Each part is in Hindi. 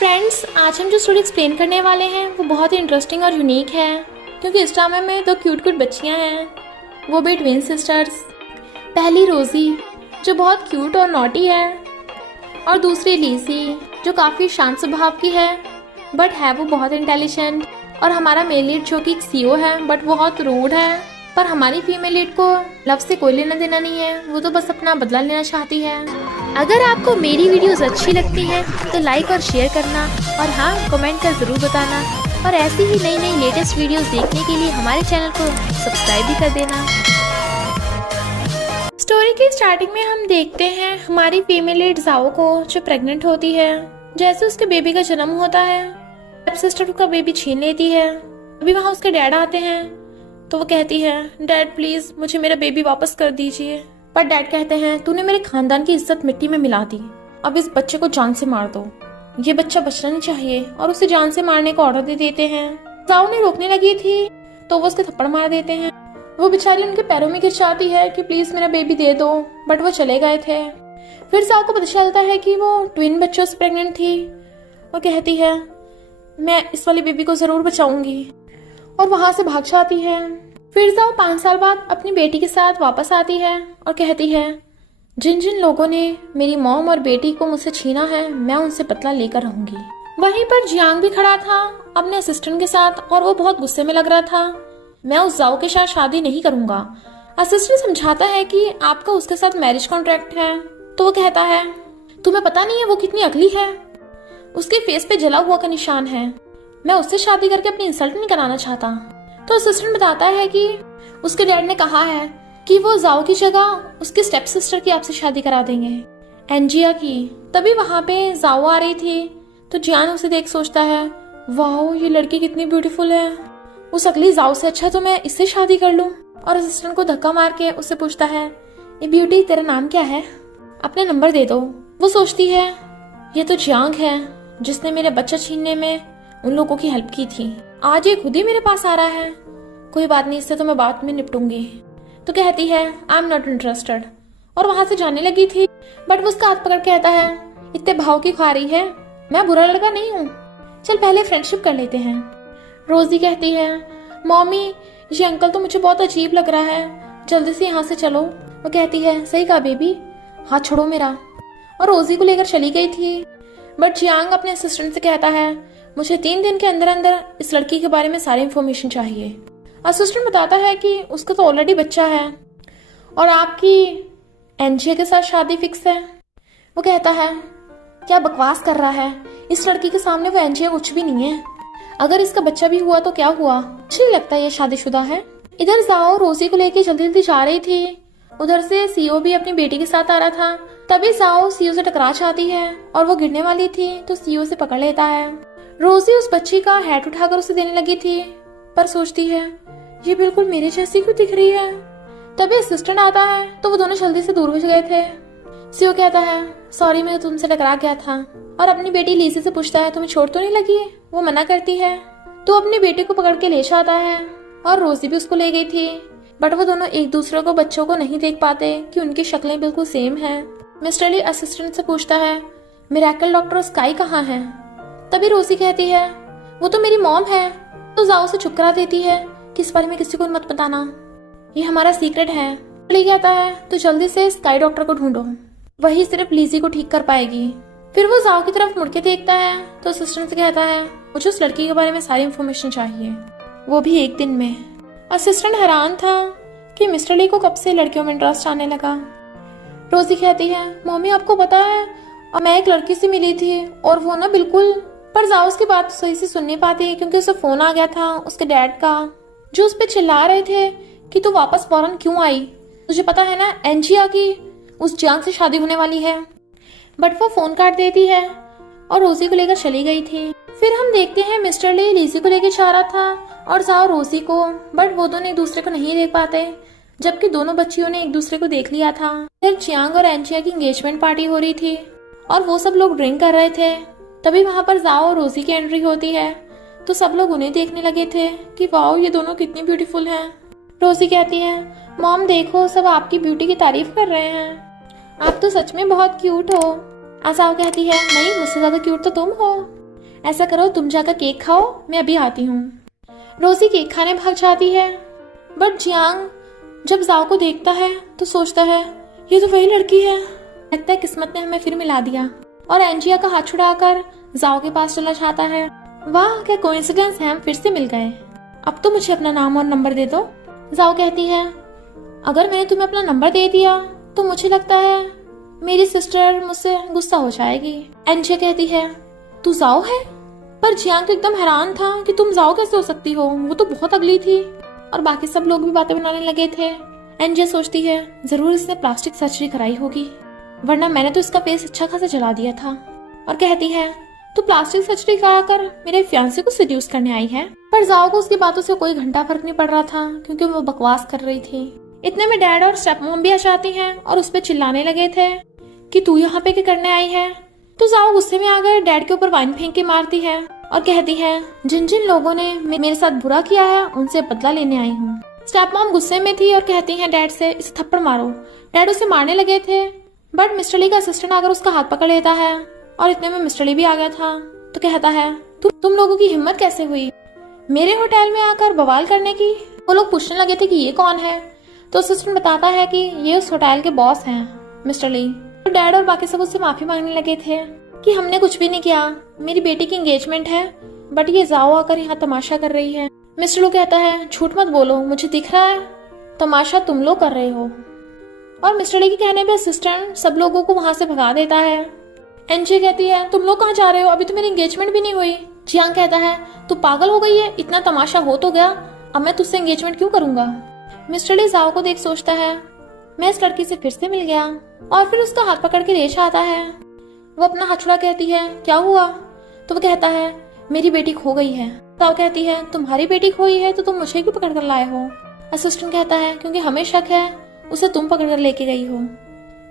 फ्रेंड्स, आज हम जो स्टोरी एक्सप्लेन करने वाले हैं वो बहुत ही इंटरेस्टिंग और यूनिक है, क्योंकि इस ड्रामे में दो क्यूट बच्चियां हैं, वो भी ट्विन सिस्टर्स। पहली रोजी जो बहुत क्यूट और नॉटी है, और दूसरी लीसी जो काफ़ी शांत स्वभाव की है बट है वो बहुत इंटेलिजेंट। और हमारा मेल लीड जो कि एक सीओ है बट बहुत रूड है, पर हमारी फीमेल लीड को लव से कोई लेना देना नहीं है, वो तो बस अपना बदला लेना चाहती है। अगर आपको मेरी वीडियोस अच्छी लगती हैं तो लाइक और शेयर करना, और हाँ, कमेंट कर ज़रूर बताना। और ऐसी ही नई नई लेटेस्ट वीडियोस देखने के लिए हमारे चैनल को सब्सक्राइब भी कर देना। स्टोरी की स्टार्टिंग में हम देखते हैं हमारी फीमेल लीड जाओ को, जो प्रेग्नेंट होती है। जैसे उसके बेबी का जन्म होता है, सिस्टर का बेबी छीन लेती है। अभी वहाँ उसके डैड आते हैं तो वो कहती है, डैड प्लीज मुझे मेरा बेबी वापस कर दीजिए। पर डैड कहते हैं, तूने मेरे खानदान की इज्जत मिट्टी में मिला दी, अब इस बच्चे को जान से मार दो, ये बच्चा बचना नहीं चाहिए। और उसे जान से मारने का ऑर्डर दे देते हैं। जाओ ने रोकने लगी थी तो वो उसके थप्पड़ मार देते हैं। वो बेचारी उनके पैरों में गिर जाती है कि प्लीज मेरा बेबी दे दो, बट वो चले गए थे। फिर जाओ को पता चलता है कि वो ट्विन बच्चों से प्रेग्नेंट थी। वो कहती है, मैं इस वाले बेबी को जरूर बचाऊंगी, और वहां से भाग जाती है। फिर जाओ 5 साल बाद अपनी बेटी के साथ वापस आती है और कहती है, जिन जिन लोगों ने मेरी मॉम और बेटी को मुझसे छीना है, मैं उनसे बदला लेकर रहूंगी। वहीं पर जियांग भी खड़ा था अपने असिस्टेंट के साथ, और वो बहुत गुस्से में लग रहा था। मैं उस जाओ के साथ शादी नहीं करूंगा। असिस्टेंट समझाता है कि आपका उसके साथ मैरिज कॉन्ट्रैक्ट है। तो वो कहता है, तुम्हें पता नहीं है वो कितनी अगली है, उसके फेस पे जला हुआ का निशान है, मैं उससे शादी करके अपनी इंसल्ट नहीं कराना चाहता। तो असिस्टेंट बताता है कि उसके डैड ने कहा है कि वो जाओ की जगह उसकी स्टेप सिस्टर की आपसे शादी करा देंगे, एंजिया की। तभी वहां पे जाओ आ रही थी तो जियान उसे देख सोचता है, वाओ ये लड़की कितनी ब्यूटीफुल है, उस अगली जाओ से अच्छा तो मैं इससे शादी कर लूं। और असिस्टेंट को धक्का मार के उससे पूछता है, ये ब्यूटी तेरा नाम क्या है, अपना नंबर दे दो। वो सोचती है, ये तो जियांग है जिसने मेरे बच्चा छीनने में उन लोगों की हेल्प की थी, आज ये खुद ही मेरे पास आ रहा है। कोई बात नहीं, इससे तो मैं बाद में निपटूंगी। तो कहती है, आई एम नॉट इंटरेस्टेड, और वहां से जाने लगी थी। बट वो उसका हाथ पकड़ कहता है, इतने भाव की खा रही है, मैं बुरा लड़का नहीं हूँ, चल पहले फ्रेंडशिप कर लेते हैं। रोजी कहती है, मॉमी ये अंकल तो मुझे बहुत अजीब लग रहा है, जल्दी से यहाँ से चलो। वो कहती है, सही कहा बेबी, हाथ छोड़ो मेरा। और रोजी को लेकर चली गई थी। बट जियांग अपने असिस्टेंट से कहता है, मुझे 3 दिन के अंदर अंदर इस लड़की के बारे में सारी इंफॉर्मेशन चाहिए। असिस्टेंट बताता है कि उसका तो ऑलरेडी बच्चा है और आपकी एनजे के साथ शादी फिक्स है। वो कहता है, क्या बकवास कर रहा है, इस लड़की के सामने वो एनजे कुछ भी नहीं है, अगर इसका बच्चा भी हुआ तो क्या हुआ, मुझे नहीं लगता ये शादीशुदा है। इधर जाओ रोजी को लेके जल्दी जल्दी जा रही थी, उधर से सीओ भी अपनी बेटी के साथ आ रहा था। तभी जाओ सीओ से टकरा जाती है और वो गिरने वाली थी तो सीओ से पकड़ लेता है। रोजी उस बच्ची का हैट उठाकर उसे देने लगी थी, पर सोचती है, ये बिल्कुल मेरे जैसी क्यों दिख रही है। तभी असिस्टेंट आता है तो वो दोनों जल्दी से दूर हो गए थे। सीओ कहता है, सॉरी मैं तुमसे टकरा गया था। और अपनी बेटी लीसी से पूछता है, तुम्हें चोट तो नहीं लगी। वो मना करती है तो अपनी बेटी को पकड़ के ले जाता है, और रोजी भी उसको ले गई थी। बट वो दोनों एक दूसरे को बच्चों को नहीं देख पाते कि उनकी शक्लें बिल्कुल सेम हैं। मिस्टर ली असिस्टेंट से पूछता है, मिरेकल डॉक्टर स्काई कहाँ है। तभी रोजी कहती है, वो तो मेरी मॉम है। तो जाओ से चुप करा देती है कि इस बारे में किसी को मत बताना, ये हमारा सीक्रेट है। ली कहता है, तो जल्दी से स्काई डॉक्टर को ढूंढो, वही सिर्फ लीजी को ठीक कर पाएगी। फिर वो जाओ की तरफ मुड़ के देखता है तो असिस्टेंट से कहता है, मुझे उस लड़की के बारे में सारी इंफॉर्मेशन चाहिए, वो भी 1 दिन में। असिस्टेंट हैरान था कि मिस्टर ली को कब से लड़कियों में इंटरेस्ट आने लगा। रोजी कहती है, मम्मी आपको पता है और मैं एक लड़की से मिली थी और वो ना बिल्कुल, पर जाओ उसकी बात सही से सुन नहीं पाती क्योंकि उसे फोन आ गया था उसके डैड का, जो उस पर चिल्ला रहे थे कि तू वापस फौरन क्यों आई, तुझे पता है ना एंजिया की उस जियांग से शादी होने वाली है। बट वो फोन काट देती है और रोजी को लेकर चली गई थी। फिर हम देखते हैं मिस्टर ली लीजी को लेकर जा रहा था और जाओ रोजी को, बट वो दोनों एक दूसरे को नहीं देख पाते, जबकि दोनों बच्चियों ने एक दूसरे को देख लिया था। फिर जियांग और एंजिया की एंगेजमेंट पार्टी हो रही थी और वो सब लोग ड्रिंक कर रहे थे। तभी वहां पर जाओ और रोजी की एंट्री होती है तो सब लोग उन्हें देखने लगे थे कि वाओ ये दोनों कितनी ब्यूटीफुल हैं। रोजी कहती है, मॉम देखो सब आपकी ब्यूटी की तारीफ कर रहे हैं, आप तो सच में बहुत क्यूट हो। आसाओ कहती है, नहीं मुझसे ज्यादा क्यूट तो तुम हो। ऐसा करो तुम जाकर केक खाओ, मैं अभी आती हूँ। रोजी केक खाने भाग जाती है, बट जियांग जब जाओ को देखता है तो सोचता है ये तो वही लड़की है, लगता है किस्मत ने हमें फिर मिला दिया, और एंजिया का हाथ छुड़ाकर जाओ के पास चला जाता है। वाह क्या कोइंसिडेंस है, हम फिर से मिल गए। अब तो मुझे अपना नाम और नंबर दे दो। जाओ कहती है अगर मैंने तुम्हें अपना नंबर दे दिया तो मुझे लगता है मेरी सिस्टर मुझसे गुस्सा हो जाएगी। एंजिया कहती है तू जाओ है? पर जियांग तो एकदम हैरान था कि तुम जाओ कैसे हो सकती हो, वो तो बहुत अगली थी। और बाकी सब लोग भी बातें बनाने लगे थे। एंजिया सोचती है जरूर इसने प्लास्टिक सर्जरी कराई होगी, वरना मैंने तो इसका फेस अच्छा खासा जला दिया था। और कहती है तू प्लास्टिक सर्जरी कराकर मेरे फियांसे को सेड्यूस करने आई है। पर जाओ को उसकी बातों से कोई घंटा फर्क नहीं पड़ रहा था, क्योंकि वो बकवास कर रही थी। इतने में डैड और स्टेप मॉम भी आ जाती हैं और उस पर चिल्लाने लगे थे कि तू यहाँ पे क्या करने आई है। तो जाओ गुस्से में आकर डैड के ऊपर वाइन फेंक के मारती है और कहती है जिन जिन लोगों ने मेरे साथ बुरा किया है उनसे बदला लेने आई हूँ। स्टेप मॉम गुस्से में थी और कहती है डैड से इसे थप्पड़ मारो। डैड उसे मारने लगे थे, बट मिस्टर ली का असिस्टेंट आकर उसका हाथ पकड़ लेता है, और इतने में मिस्टर ली भी आ गया था। तो कहता है तुम लोगों की हिम्मत कैसे हुई मेरे होटल में आकर बवाल करने की। वो लोग पूछने लगे थे कि ये कौन है, तो असिस्टेंट बताता है कि ये उस होटल के बॉस हैं, मिस्टर ली। तो डैड और बाकी सब उससे माफी मांगने लगे थे कि हमने कुछ भी नहीं किया, मेरी बेटी की एंगेजमेंट है, बट ये जाओ आकर यहाँ तमाशा कर रही है। मिस्टर ली कहता है झूठ मत बोलो, मुझे दिख रहा है तमाशा तुम लोग कर रहे हो। और मिस्टर ली के कहने पे असिस्टेंट सब लोगों को वहां से भगा देता है। एनजे कहती है तुम लोग कहाँ जा रहे हो, अभी तो मेरी एंगेजमेंट भी नहीं हुई। जियांग कहता है तू पागल हो गई है, इतना तमाशा हो तो गया, अब मैं तुझसे एंगेजमेंट क्यों करूंगा। मिस्टर ली जाओ को देख सोचता है मैं इस लड़की से फिर से मिल गया, और फिर उसका हाथ पकड़ के ले जाता है। वो अपना हाथ छुड़ा कहती है क्या हुआ। तो वो कहता है मेरी बेटी खो गई है। जाओ कहती है तुम्हारी बेटी खोई है तो तुम मुझे क्यों पकड़ कर लाए हो। असिस्टेंट कहता है क्योंकि हमें शक है उसे तुम पकड़ कर लेके गई हो,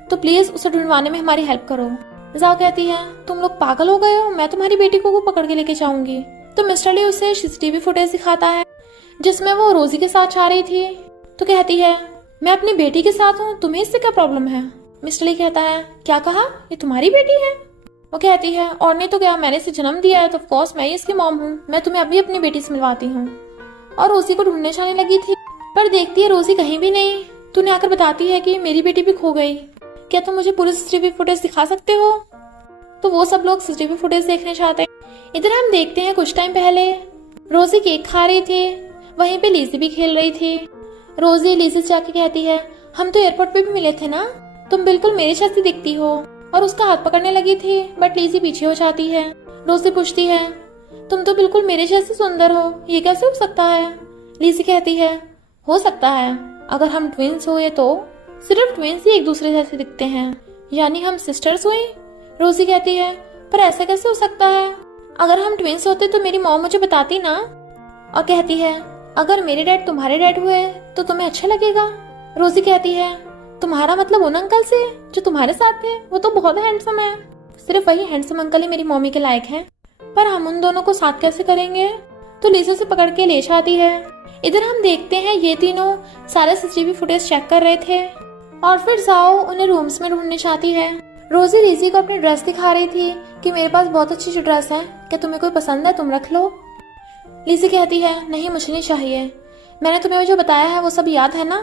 तो प्लीज उसे ढूंढवाने में हमारी हेल्प करो। जाओ कहती है तुम लोग पागल हो गए हो, मैं तुम्हारी बेटी को पकड़ के लेके जाऊंगी। तो मिस्टर ली उसे सीसीटीवी फुटेज दिखाता है जिसमें वो रोजी के साथ जा रही थी। तो कहती है मैं अपनी बेटी के साथ हूँ, तुम्हें इससे क्या प्रॉब्लम है। मिस्टर ली कहता है क्या कहा, ये तुम्हारी बेटी है। वो कहती है और नहीं तो क्या, मैंने इसे जन्म दिया है तो ऑफकोर्स मैं ही इसकी मॉम हूँ, मैं तुम्हें अभी अपनी बेटी से मिलवाती हूँ। और रोजी को ढूंढने जाने लगी थी, पर देखती है रोजी कहीं भी नहीं। तो उन्हें आकर बताती है कि मेरी बेटी भी खो गई, क्या तुम मुझे पूरी सीसीटीवी फुटेज दिखा सकते हो। तो वो सब लोग सीसीटीवी फुटेज देखने चाहते हैं। इधर हम देखते हैं कुछ टाइम पहले रोजी केक खा रही थी, वहीं पे लीजी भी खेल रही थी। रोजी लीजी से जाके कहती है हम तो एयरपोर्ट पे भी मिले थे ना, तुम बिल्कुल मेरे जैसी दिखती हो। और उसका हाथ पकड़ने लगी थी, बट लीजी पीछे हो जाती है। रोजी पूछती है तुम तो बिल्कुल मेरे जैसी सुंदर हो, ये कैसे हो सकता है। लीजी कहती है हो सकता है, अगर हम ट्विंस हुए तो सिर्फ ट्विंस ही एक दूसरे जैसे दिखते हैं, यानी हम सिस्टर्स हुई। रोजी कहती है पर ऐसा कैसे हो सकता है, अगर हम ट्विंस होते तो मेरी मॉम मुझे बताती ना। और कहती है अगर मेरे डैड तुम्हारे डैड हुए तो तुम्हें अच्छा लगेगा। रोजी कहती है तुम्हारा मतलब उन अंकल से जो तुम्हारे साथ थे, वो तो बहुत हैंडसम है, सिर्फ वही हैंडसम अंकल ही मेरी मम्मी के लायक हैं, पर हम उन दोनों को साथ कैसे करेंगे। तो लीजा से पकड़ के ले जाती है। इधर हम देखते हैं ये तीनों सारे सीसीटीवी फुटेज चेक कर रहे थे, और फिर जाओ उन्हें रूम्स में ढूंढने चाहती है। रोजी लीजी को अपनी ड्रेस दिखा रही थी कि मेरे पास बहुत अच्छी ड्रेस है, क्या तुम्हें कोई पसंद है, तुम रख लो। लीजी कहती है नहीं मुझे नहीं चाहिए, मैंने तुम्हें जो बताया है वो सब याद है ना।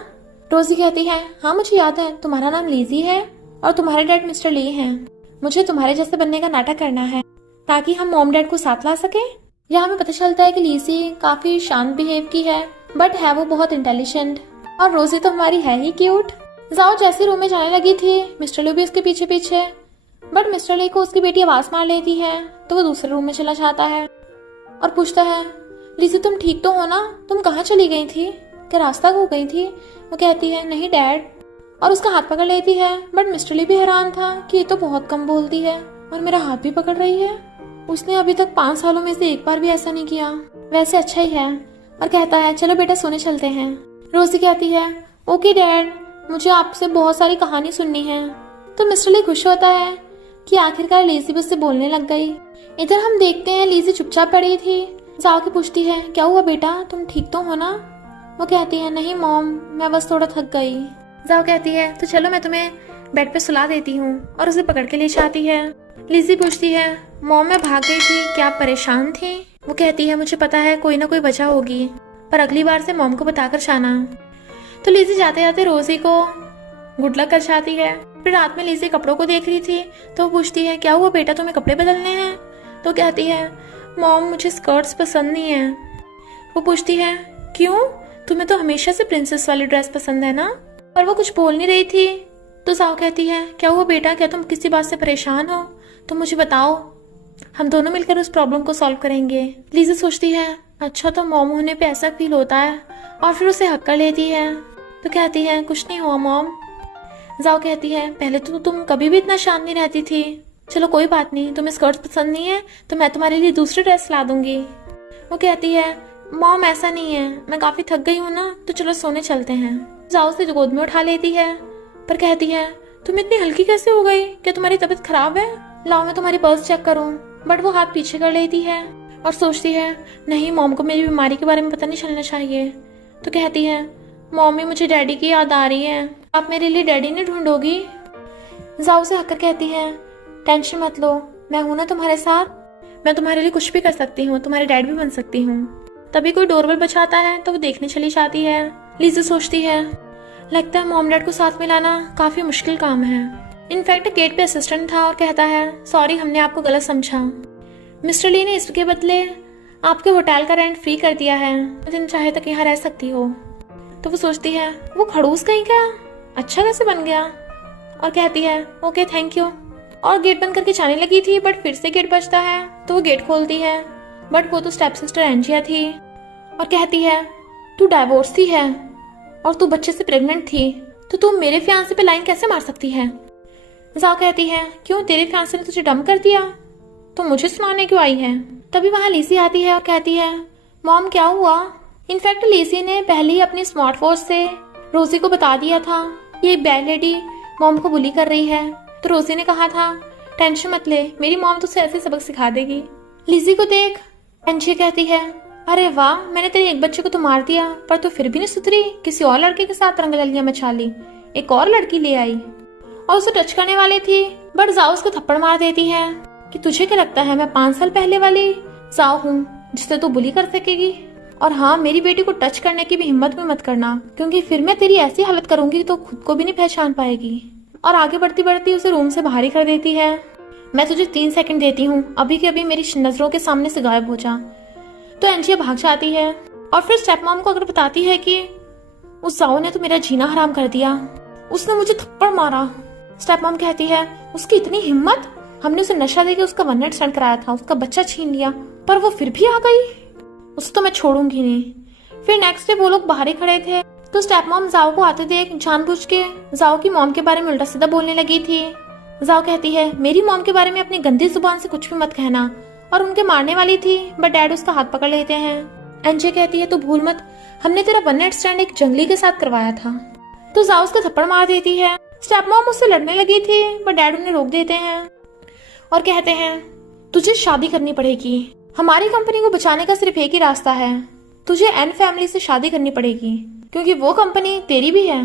रोजी कहती है हाँ मुझे याद है, तुम्हारा नाम लीजी है और तुम्हारे डैड मिस्टर ली हैं। मुझे तुम्हारे जैसे बनने का नाटक करना है ताकि हम मॉम डैड को साथ ला सके। यहाँ हमें पता चलता है कि लीजी काफी शांत बिहेव की है, बट है वो बहुत इंटेलिजेंट, और रोजी तो हमारी है ही क्यूट। जाओ जैसे रूम में जाने लगी थी, मिस्टर ली भी उसके पीछे पीछे, बट मिस्टर ली को उसकी बेटी आवाज मार लेती है, तो वो दूसरे रूम में चला जाता है और पूछता है लीजी तुम ठीक तो हो ना, तुम कहाँ चली गई थी, क्या रास्ता खो गई थी। वो कहती है नहीं डैड, और उसका हाथ पकड़ लेती है, बट मिस्टर ली भी हैरान था कि ये तो बहुत कम बोलती है और मेरा हाथ भी पकड़ रही है, उसने अभी तक 5 सालों में से एक बार भी ऐसा नहीं किया, वैसे अच्छा ही है। और कहता है चलो बेटा सोने चलते हैं। रोजी कहती है ओके डैड, मुझे आपसे बहुत सारी कहानी सुननी है। तो मिस्टर ली खुश होता है कि आखिरकार लीजी भी उससे बोलने लग गई। इधर हम देखते हैं लीजी चुपचाप पड़ी थी, जाके पूछती है क्या हुआ बेटा, तुम ठीक तो हो ना। वो कहती है नहीं मॉम, मैं बस थोड़ा थक गई। जाओ कहती है तो चलो मैं तुम्हें बेड पे सुला देती हूँ और उसे पकड़ के ले जाती है। लिज़ी पूछती है, मॉम मैं भाग गई थी, क्या आप परेशान थी? वो कहती है, मुझे पता है कोई ना कोई वजह होगी, पर अगली बार से मॉम को बताकर जाना। तो लिज़ी जाते जाते रोजी को गुड लक कर जाती है। फिर रात में लिज़ी कपड़ों को देख रही थी तो वो पूछती है, क्या हुआ बेटा, तुम्हें कपड़े बदलने हैं? तो कहती है, मॉम मुझे स्कर्ट्स पसंद नहीं है। वो पूछती है, क्यों? तुम्हें तो हमेशा से प्रिंसेस वाली ड्रेस पसंद है ना? पर वो कुछ बोल नहीं रही थी। तो जाओ कहती है, क्या हुआ बेटा, क्या तुम किसी बात से परेशान हो? तो मुझे बताओ, हम दोनों मिलकर उस प्रॉब्लम को सॉल्व करेंगे। लिज़ी सोचती है, अच्छा तो मॉम होने पे ऐसा फील होता है, और फिर उसे हक कर लेती है। तो कहती है, कुछ नहीं हुआ मॉम। जाओ कहती है, पहले तो तुम कभी भी इतना शांत नहीं रहती थी, चलो कोई बात नहीं, तुम्हें स्कर्ट पसंद नहीं है तो मैं तुम्हारे लिए दूसरी ड्रेस ला दूंगी। वो कहती है, मॉम ऐसा नहीं है, मैं काफी थक गई हूँ ना, तो चलो सोने चलते हैं। जाओ उसे गोद में उठा लेती है, पर कहती है, तुम इतनी हल्की कैसे हो गई? क्या तुम्हारी तबीयत खराब है? लाओ मैं तुम्हारी पर्स चेक करूँ। बट वो हाथ पीछे कर लेती है और सोचती है, नहीं मॉम को मेरी बीमारी के बारे में पता नहीं चलना चाहिए। तो कहती है, मॉमी मुझे डैडी की याद आ रही है, आप मेरे लिए डैडी नहीं ढूंढोगी? जाओ से हककर कहती है, टेंशन मत लो, मैं हूं ना तुम्हारे साथ, मैं तुम्हारे लिए कुछ भी कर सकती हूँ, तुम्हारे डैड भी बन सकती हूँ। तभी कोई डोरबेल बजाता है तो वो देखने चली जाती है। लिज़ी सोचती है, लगता है मॉम डैड को साथ में लाना काफी मुश्किल काम है। इनफैक्ट गेट पे असिस्टेंट था और कहता है, सॉरी हमने आपको गलत समझा, मिस्टर ली ने इसके बदले आपके होटल का रेंट फ्री कर दिया है, दिन चाहे तक यहाँ रह सकती हो। तो वो सोचती है, वो खड़ूस कहीं का अच्छा कैसे बन गया, और कहती है, ओके थैंक यू, और गेट बंद करके जाने लगी थी। बट फिर से गेट बजता है तो वो गेट खोलती है, बट वो तो स्टेप सिस्टर एंजिया थी और कहती है, तू डाइवोर्स थी है और तू बच्चे से प्रेग्नेंट थी, तो तू मेरे फियांसे पे लाइन कैसे मार सकती है? जाओ कहती है, क्यों तेरे फियांसे ने तुझे डंप कर दिया, तो मुझे सुनाने क्यों आई है? तभी वहां लिज़ी आती है और कहती है, मॉम क्या हुआ? इनफैक्ट लिज़ी ने पहले ही अपनी स्मार्ट वॉच से रोजी को बता दिया था, ये बैड लेडी मॉम को बुली कर रही है। तो रोजी ने कहा था, टेंशन मत ले, मेरी मॉम तुझसे ऐसे सबक सिखा देगी। लिज़ी को देख एंजी कहती है, अरे वाह, मैंने तेरे एक बच्चे को तो मार दिया, पर तू फिर भी नहीं सुधरी, किसी और लड़के के साथ रंगललियां मचा ली, एक और लड़की ले आई और उसे टच करने वाली थी, बट जाओ उसको थप्पड़ मार देती है कि तुझे क्या लगता है मैं 5 साल पहले वाली जाओ हूँ जिससे तू बुली कर सकेगी? और हाँ, मेरी बेटी को टच करने की भी हिम्मत में मत करना, क्योंकि फिर मैं तेरी ऐसी हालत करूंगी तो खुद को भी नहीं पहचान पाएगी। और आगे बढ़ती बढ़ती उसे रूम से बाहर ही कर देती है। मैं तुझे 3 सेकंड देती हूँ, अभी के अभी मेरी नजरों के सामने से गायब हो जा। तो एंजिया भाग जाती है और फिर स्टेप मॉम को अगर बताती है कि उस जाओ ने तो मेरा जीना हराम कर दिया, उसने मुझे थप्पड़ मारा। स्टेप मॉम कहती है, उसकी इतनी हिम्मत, हमने उसे नशा देके उसका 1 नाइट स्टैंड कराया था, उसका बच्चा छीन लिया, पर वो फिर भी आ गई, उसे तो मैं छोड़ूंगी नहीं। फिर नेक्स्ट डे वो लोग बाहर ही खड़े थे तो स्टेप मॉम जाओ को आते देख जानबूझ के जाओ की मॉम के बारे में उल्टा सीधा बोलने लगी थी। जाओ कहती है, मेरी मॉम के बारे में अपनी गंदी जुबान से कुछ भी मत कहना, और उनके मारने वाली थी बट डैड उसका हाथ पकड़ लेते हैं। एंजे कहती है, तू भूल मत, हमने तेरा 1 नाइट स्टैंड एक जंगली के साथ करवाया था। तो जाओ उसका थप्पड़ मार देती है। स्टेप मॉम उससे लड़ने लगी थी बट डैड उन्हें रोक देते हैं और कहते हैं, तुझे शादी करनी पड़ेगी, हमारी कंपनी को बचाने का सिर्फ एक ही रास्ता है, तुझे एन फैमिली से शादी करनी पड़ेगी, क्योंकि वो कंपनी तेरी भी है।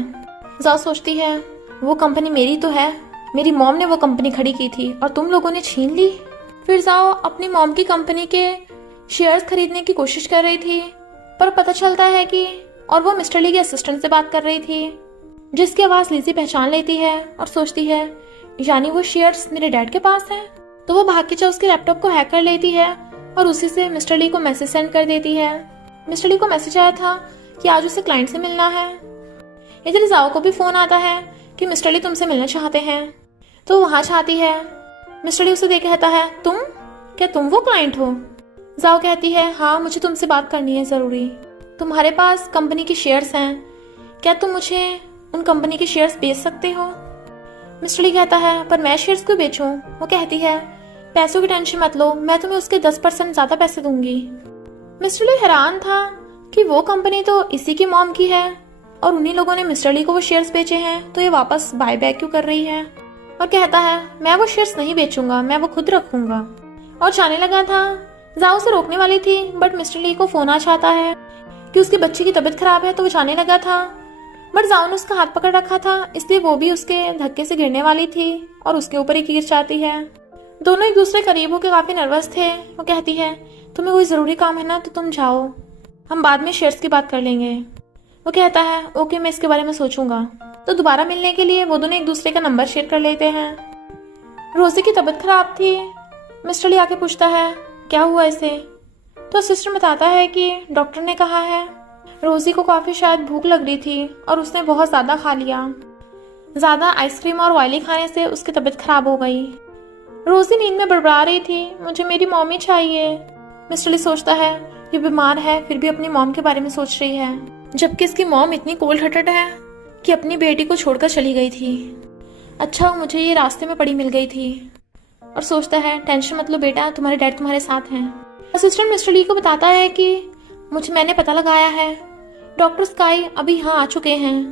जाओ सोचती है, वो कंपनी मेरी तो है, मेरी मॉम ने वो कंपनी खड़ी की थी और तुम लोगों ने छीन ली। फिर जाओ अपनी मॉम की कंपनी के शेयर्स खरीदने की कोशिश कर रही थी, पर पता चलता है कि और वो मिस्टर ली के असिस्टेंट से बात कर रही थी, जिसकी आवाज लिज़ी पहचान लेती है और सोचती है, यानी वो शेयर्स मेरे डैड के पास है। तो वो भाग के चल उसके लैपटॉप को हैक कर लेती है और उसी से मिस्टर ली को मैसेज सेंड कर देती है। मिस्टर ली को मैसेज आया था कि आज उसे क्लाइंट से मिलना है। इधर जाओ को भी फोन आता है कि मिस्टर ली तुमसे मिलना चाहते हैं। तो वहां चाहती है, मिस्टर ली उसे देख कहता है, तुम क्या तुम वो क्लाइंट हो? जाओ कहती है, हाँ मुझे तुमसे बात करनी है जरूरी, तुम्हारे पास कंपनी के शेयर्स हैं, क्या तुम मुझे उन कंपनी के शेयर्स बेच सकते हो? मिस्टर ली कहता है, पर मैं शेयर्स क्यों बेचूं? वो कहती है, पैसों की टेंशन मत लो, मैं तुम्हें उसके 10% ज्यादा पैसे दूंगी। मिस्टर ली हैरान था कि वो कंपनी तो इसी की मॉम की है और उन्हीं लोगों ने मिस्टर ली को वो शेयर्स बेचे हैं, तो ये वापस बाय बैक क्यों कर रही है? और कहता है, मैं वो शेयर्स नहीं बेचूंगा, मैं वो खुद रखूंगा। और जाने लगा था। जाओ उसे रोकने वाली थी बट मिस्टर ली को फोन आ जाता है कि उसके बच्चे की तबीयत खराब है, तो वो जाने लगा था बट जाओ ने उसका हाथ पकड़ रखा था, इसलिए वो भी उसके धक्के से गिरने वाली थी और उसके ऊपर ही गिर जाती है। दोनों एक दूसरे करीब होकर काफी नर्वस थे। वो कहती है, तुम्हें कोई जरूरी काम है ना तो तुम जाओ, हम बाद में शेयर्स की बात कर लेंगे। वो कहता है, ओके मैं इसके बारे में सोचूंगा। तो दोबारा मिलने के लिए वो दोनों एक दूसरे का नंबर शेयर कर लेते हैं। रोजी की तबीयत खराब थी। मिस्टर ली आके पूछता है, क्या हुआ इसे? तो असिस्टेंट बताता है कि डॉक्टर ने कहा है रोजी को काफी शायद भूख लग रही थी और उसने बहुत ज्यादा खा लिया। ज्यादा आइसक्रीम और ऑयली खाने से उसकी तबीयत खराब हो गई। रोजी नींद में बड़बड़ा रही थी, मुझे मेरी मॉमी चाहिए। मिस्टर ली सोचता है, ये बीमार है फिर भी अपनी मॉम के बारे में सोच रही है, जबकि इसकी मॉम इतनी कोल्ड हार्टेड है कि अपनी बेटी को छोड़कर चली गई थी। अच्छा मुझे ये रास्ते में पड़ी मिल गई थी। और सोचता है, टेंशन मत लो बेटा, तुम्हारे डैड तुम्हारे साथ हैं। असिस्टेंट मिस्टर ली को बताता है कि मैंने पता लगाया है, डॉक्टर स्काई अभी यहाँ आ चुके हैं,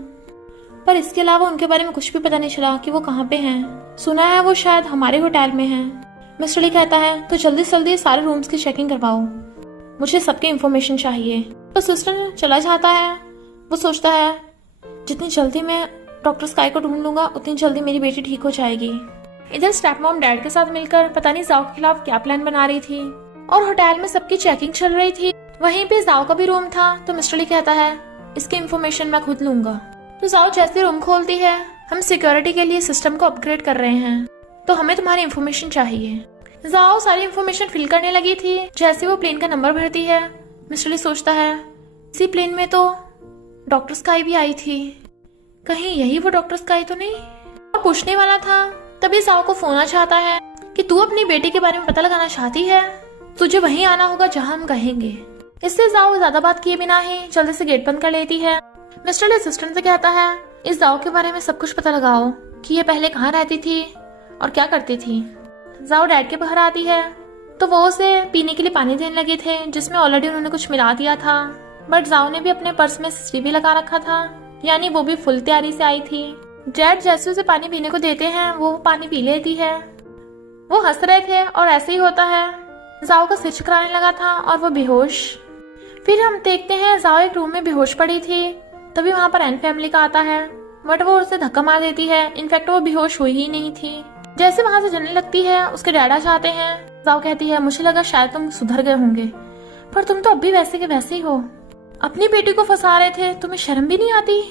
पर इसके अलावा उनके बारे में कुछ भी पता नहीं चला कि वो कहाँ पे हैं। सुना है वो शायद हमारे होटल में हैं। मिस्टर ली कहता है, तो जल्दी से जल्दी सारे रूम्स की चेकिंग करवाओ, मुझे सबकी इंफॉर्मेशन चाहिए। तो असिस्टेंट चला जाता है। वो सोचता है, जितनी जल्दी मैं डॉक्टर स्काई को ढूंढ लूंगा उतनी जल्दी मेरी बेटी ठीक हो जाएगी। इधर स्टेप मॉम डैड के साथ मिलकर पता नहीं जाओ के खिलाफ क्या प्लान बना रही थी और होटल में सबकी चेकिंग चल रही थी। वहीं पे जाओ का भी रूम था। तो मिस्टर ली कहता है, इसकी इंफॉर्मेशन मैं खुद लूंगा। तो जाओ जैसे रूम खोलती है, हम सिक्योरिटी के लिए सिस्टम को अपग्रेड कर रहे हैं, तो हमें तुम्हारी इंफॉर्मेशन चाहिए। जाओ सारी इंफॉर्मेशन फिल करने लगी थी। जैसे वो प्लेन का नंबर भरती है, मिस्टर ली सोचता है, इसी प्लेन में तो डॉक्टर स्काई भी आई थी, कहीं यही वो डॉक्टर स्काई तो नहीं? और पूछने वाला था, तभी जाओ को फोन आ जाता है कि तू अपनी बेटी के बारे में पता लगाना चाहती है, तुझे वहीं आना होगा जहां हम कहेंगे। इससे जाओ ज्यादा बात किए बिना ही जल्दी से गेट बंद कर लेती है। मिस्टर ली असिस्टेंट से कहता है, इस जाओ के बारे में सब कुछ पता लगाओ कि ये पहले कहाँ रहती थी और क्या करती थी। जाओ डैड के बाहर आती है तो वो उसे पीने के लिए पानी देने लगे थे, जिसमें ऑलरेडी उन्होंने कुछ मिला दिया था, बट जाओ ने भी अपने पर्स में सिसरी भी लगा रखा था, यानी वो भी फुल तैयारी से आई थी। डैड जैसे उसे पानी पीने को देते हैं वो पानी पी लेती है। वो हंस रहे थे और ऐसे ही होता है, जाओ का सिर चकराने लगा था और वो बेहोश। फिर हम देखते हैं जाओ एक रूम में बेहोश पड़ी थी, तभी वहां पर एन फैमिली का आता है, बट वो उसे धक्का मार देती है। इनफैक्ट वो बेहोश हुई ही नहीं थी। जैसे वहां से जलने लगती है, उसके डैड आ जाते हैं। जाओ कहती है, मुझे लगा शायद तुम सुधर गए होंगे, पर तुम तो अब भी वैसे के वैसे ही हो, अपनी बेटी को फंसा रहे थे, तुम्हें शर्म भी नहीं आती।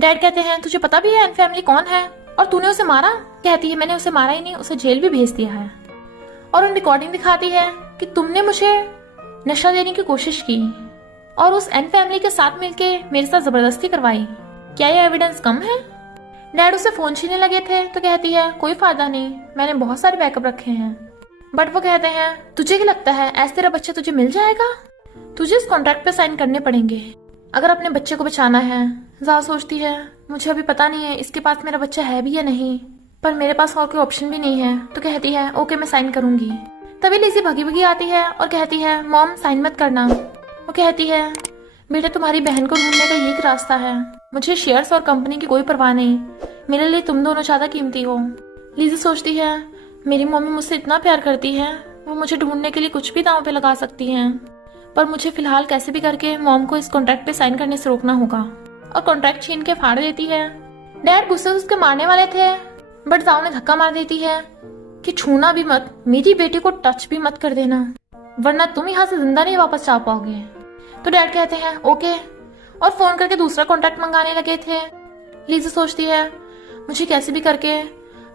डैड कहते हैं, तुझे पता भी है एन फैमिली कौन है और तूने उसे मारा? कहती है, मैंने उसे मारा ही नहीं, उसे जेल भी भेज दिया है। और उन रिकॉर्डिंग दिखाती है कि तुमने मुझे नशा देने की कोशिश की और उस एन फैमिली के साथ मिलके मेरे साथ जबरदस्ती करवाई, क्या ये एविडेंस कम है? डैड उसे फोन छीनने लगे थे तो कहती है, कोई फायदा नहीं, मैंने बहुत सारे बैकअप रखे हैं। बट वो कहते हैं, तुझे क्या लगता है ऐसे तेरा बच्चा तुझे मिल जाएगा? तुझे इस कॉन्ट्रैक्ट पे साइन करने पड़ेंगे अगर अपने बच्चे को बचाना है। जाओ सोचती है, मुझे अभी पता नहीं है इसके पास मेरा बच्चा है भी या नहीं, पर मेरे पास और कोई ऑप्शन भी नहीं है। तो कहती है, ओके मैं साइन करूंगी। तभी लिज़ी भगी भगी आती है और कहती है, मॉम साइन मत करना। वो कहती है, बेटा तुम्हारी बहन को ढूंढने का एक रास्ता है, मुझे शेयर्स और कंपनी की कोई परवाह नहीं, मेरे लिए तुम दोनों ज्यादा कीमती हो। लिज़ी सोचती है, मेरी मम्मी मुझसे इतना प्यार करती है, वो मुझे ढूंढने के लिए कुछ भी दांव पे लगा सकती हैं, पर मुझे फिलहाल कैसे भी करके मॉम को इस कॉन्ट्रैक्ट पे साइन करने से रोकना होगा। और कॉन्ट्रैक्ट छीन के फाड़ देती है। डैड गुस्से से उसके मारने वाले थे, बट जाओ ने धक्का मार देती है कि छूना भी मत, मेरी बेटी को टच भी मत कर देना, वरना तुम यहाँ से जिंदा नहीं वापस जा पाओगे। तो डैड कहते हैं, ओके, और फोन करके दूसरा कॉन्ट्रैक्ट मंगाने लगे थे। लिज़ी सोचती है, मुझे कैसे भी करके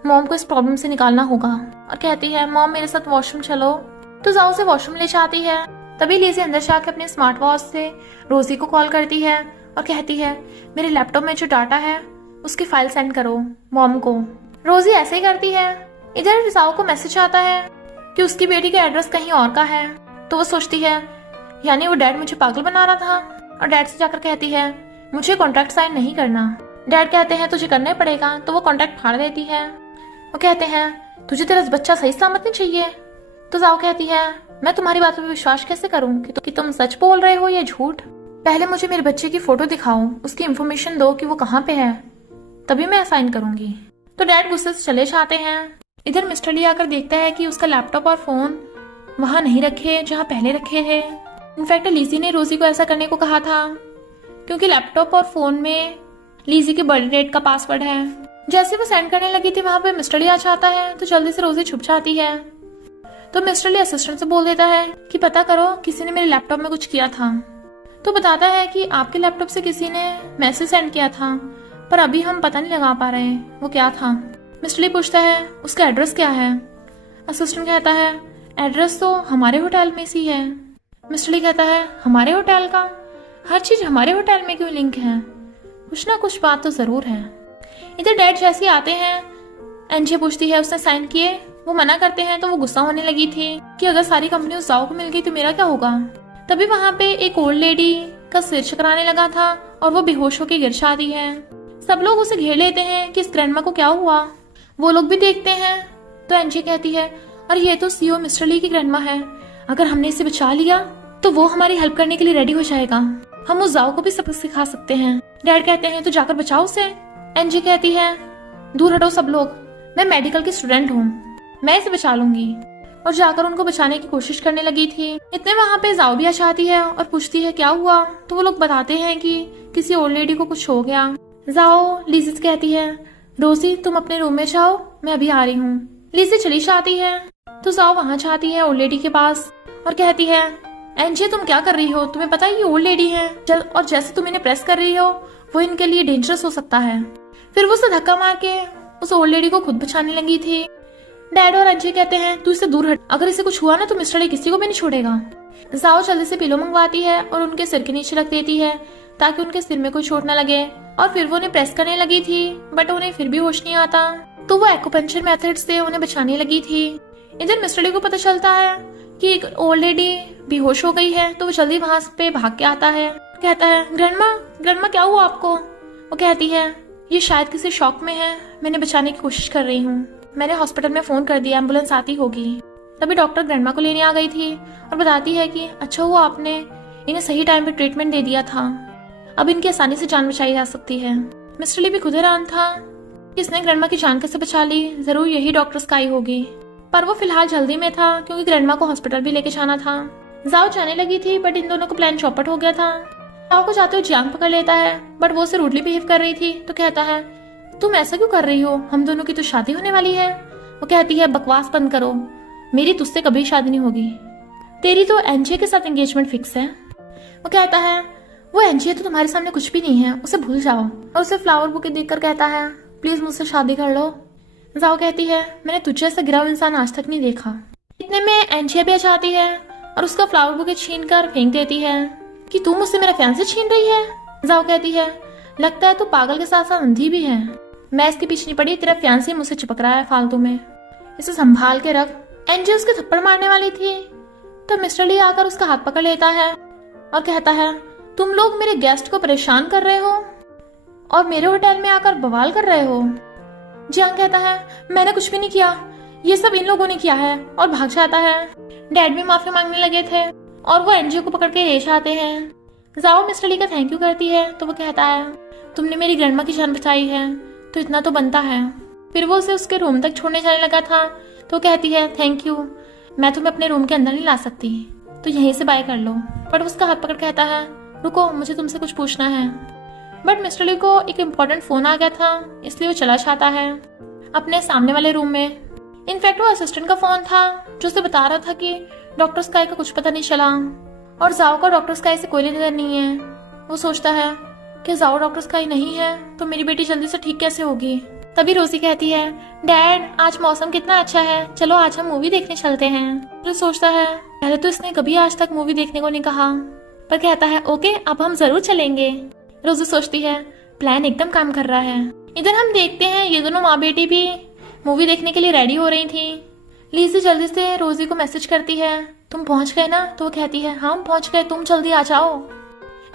मॉम को इस प्रॉब्लम से निकालना होगा, और कहती है, मॉम मेरे साथ वॉशरूम चलो। तो जाओ से वॉशरूम ले जाती है। तभी लिज़ी अंदर से आकर अपने स्मार्ट वॉच से रोजी को कॉल करती है और कहती है, मेरे लैपटॉप में जो डाटा है उसकी फाइल सेंड करो मॉम को। रोजी ऐसे ही करती है। इधर जाओ को मैसेज आता है कि उसकी बेटी का एड्रेस कहीं और का है। तो वो सोचती है, यानी वो डैड मुझे पागल बना रहा था, और डैड से जाकर कहती है, मुझे कॉन्ट्रैक्ट साइन नहीं करना। डैड कहते हैं, तुझे करना पड़ेगा। तो वो कॉन्ट्रैक्ट फाड़ देती है। वो कहते हैं, तुझे तेरा बच्चा सही सलामत नहीं चाहिए। तो जाओ कहती है, मैं तुम्हारी बातों पर विश्वास कैसे करूं कि तुम सच बोल रहे हो या झूठ? पहले मुझे मेरे बच्चे की फोटो दिखाओ, उसकी इंफॉर्मेशन दो कि वो कहाँ पे है, तभी मैं साइन करूंगी। तो डैड गुस्से से चले जाते हैं। इधर मिस्टर ली आकर देखता है कि उसका लैपटॉप और फोन वहां नहीं रखे जहां पहले रखे थे। इनफैक्ट लिज़ी ने रोजी को ऐसा करने को कहा था क्योंकि लैपटॉप और फोन में लीजी के बर्थडे डेट का पासवर्ड है। जैसे वो सेंड करने लगी थी वहां पे मिस्टर ली आ जाता है तो जल्दी से रोजी छुप जाती है। तो मिस्टर ली असिस्टेंट से बोल देता है कि पता करो किसी ने मेरे लैपटॉप में कुछ किया था। तो बताता है कि आपके लैपटॉप से किसी ने मैसेज सेंड किया था पर अभी हम पता नहीं लगा पा रहे वो क्या था। मिस्टर ली पूछता है उसका एड्रेस क्या है। असिस्टेंट कहता है एड्रेस तो हमारे होटल में सी है। मिस्टर ली कहता है हमारे होटल का, हर चीज हमारे होटल में क्यों लिंक है, कुछ ना कुछ बात तो जरूर है। इधर डैड जैसे आते हैं एनजे पूछती है उसने साइन किए। वो मना करते हैं तो वो गुस्सा होने लगी थी कि अगर सारी कंपनी उस जाओ को मिल गई तो मेरा क्या होगा। तभी वहां पे एक ओल्ड लेडी का सिर चकराने लगा था और वो बेहोश होकर गिर जाती है। सब लोग उसे घेर लेते हैं कि इस ग्रैंडमा को क्या हुआ। वो लोग भी देखते हैं तो एनजे कहती है और ये तो सीईओ मिस्टर ली की ग्रैंडमा है, अगर हमने इसे बचा लिया तो वो हमारी हेल्प करने के लिए रेडी हो जाएगा, हम उस जाओ को भी सबक सिखा सकते हैं। डैड कहते हैं तो जाकर बचाओ उसे। एनजी कहती है दूर हटो सब लोग, मैं मेडिकल की स्टूडेंट हूँ, मैं इसे बचा लूंगी। और जाकर उनको बचाने की कोशिश करने लगी थी। इतने वहां पे जाओ भी आ जाती है और पूछती है क्या हुआ। तो वो लोग बताते हैं कि किसी ओल्ड लेडी को कुछ हो गया। जाओ लीजी से कहती है रोजी तुम अपने रूम में जाओ, मैं अभी आ रही हूँ। लीजी चली जाती है तो जाओ वहां जाती है ओल्ड लेडी के पास और कहती है एनजे तुम क्या कर रही हो, तुम्हें पता है ये ओल्ड लेडी है और जैसे तुम इन्हें प्रेस कर रही हो वो इनके लिए डेंजरस हो सकता है। फिर वो उसे धक्का मार के उस ओल्ड लेडी को खुद बचाने लगी थी। डैड और एनजे कहते हैं तू इससे दूर हट, अगर इसे कुछ हुआ ना तो मिस्टर ली किसी को भी नहीं छोड़ेगा। जाओ जल्दी से पिलो मंगवाती है और उनके सिर के नीचे रख देती है ताकि उनके सिर में कोई चोट न लगे। और फिर वो उन्हें प्रेस करने लगी थी बट उन्हें फिर भी होश नहीं आता तो वो एक्यूपंक्चर मेथड से उन्हें बचाने लगी थी। इधर मिस्टर ली को पता चलता है कि एक ओल्ड लेडी बेहोश हो गई है तो वो जल्दी वहां पे भाग के आता है। कहता है ग्रैंडमा क्या हुआ आपको। वो कहती है ये शायद किसी शॉक में है, मैंने बचाने की कोशिश कर रही हूँ, मैंने हॉस्पिटल में फोन कर दिया, एम्बुलेंस आती होगी। तभी डॉक्टर ग्रैंडमा को लेने आ गई थी और बताती है कि अच्छा हुआ आपने इन्हें सही टाइम पे ट्रीटमेंट दे दिया था, अब इनकी आसानी से जान बचाई जा सकती है। मिस्टर ली भी खुद हैरान था कि इसने ग्रैंडमा की जान कैसे बचा ली, जरूर यही डॉक्टर स्काई होगी। पर वो फिलहाल जल्दी में था क्योंकि ग्रैंडमा को हॉस्पिटल भी लेके जाना था। जाओ जाने लगी थी बट इन दोनों को प्लान चौपट हो गया था। जाओ को जाते हुए जियांग पकड़ लेता है बट वो उसे रूडली बिहेव कर रही थी तो कहता है तुम ऐसा क्यों कर रही हो, हम दोनों की तो शादी होने वाली है। वो कहती है बकवास बंद करो, मेरी तुझसे कभी शादी नहीं होगी, तेरी तो एनजे के साथ एंगेजमेंट फिक्स है। वो कहता है वो एनजे तो तुम्हारे सामने कुछ भी नहीं है, उसे भूल जाओ। और उसे फ्लावर बुके देखकर कहता है प्लीज मुझसे शादी कर लो। जाओ कहती है मैंने तुझे ऐसा गिरा हुआ इंसान आज तक नहीं देखा। इतने में एनजे भी आ जाती है और उसका फ्लावर बुके छीन कर फेंक देती है कि तू मुझसे मेरा फैंसी छीन रही है। जाओ कहती है लगता है तू पागल के साथ साथ अंधी भी है, मैं इसके पीछे नहीं पड़ी, तेरा फैंसी मुझसे चिपक रहा है फालतू में, इसे संभाल के रख। एनजे उसके थप्पड़ मारने वाली थी तो मिस्टर ली आकर उसका हाथ पकड़ लेता है और कहता है तुम लोग मेरे गेस्ट को परेशान कर रहे हो और मेरे होटल में आकर बवाल कर रहे हो। जियांग कहता है मैंने कुछ भी नहीं किया, ये सब इन लोगों ने किया है और भाग जाता है। डैड भी माफी मांगने लगे थे और वो एनजे को पकड़ के ले जाते हैं। जाओ मिस्टर ली का थैंक यू करती है तो वो कहता है तुमने मेरी ग्रैंडमा की जान बचाई है तो इतना तो बनता है। फिर वो उसे उसके रूम तक छोड़ने जाने लगा था तो कहती है थैंक यू, मैं तुम्हें अपने रूम के अंदर नहीं ला सकती तो यहीं से बाय कर लो। बट उसका हाथ पकड़ कहता है रुको मुझे तुमसे कुछ पूछना है। बट मिस्टर ली को एक इम्पोर्टेंट फोन आ गया था इसलिए वो चला जाता है अपने सामने वाले रूम में। इनफैक्ट वो असिस्टेंट का फोन था जो उसे बता रहा था कि डॉक्टर स्काई का कुछ पता नहीं चला और जाओ का डॉक्टर स्काई से कोई लेना नहीं है। वो सोचता है कि जाओ डॉक्टर स्काई नहीं है तो मेरी बेटी जल्दी से ठीक कैसे होगी। तभी रोजी कहती है डैड आज मौसम कितना अच्छा है, चलो आज हम मूवी देखने चलते हैं। तो सोचता है पहले तो इसने कभी आज तक मूवी देखने को नहीं कहा पर कहता है ओके अब हम जरूर चलेंगे। रोजी सोचती है प्लान एकदम काम कर रहा है। इधर हम देखते हैं ये दोनों माँ बेटी भी मूवी देखने के लिए रेडी हो रही थी। लीजी जल्दी से रोजी को मैसेज करती है तुम पहुंच गए ना। तो वो कहती है हाँ हम पहुंच गए, तुम जल्दी आ जाओ।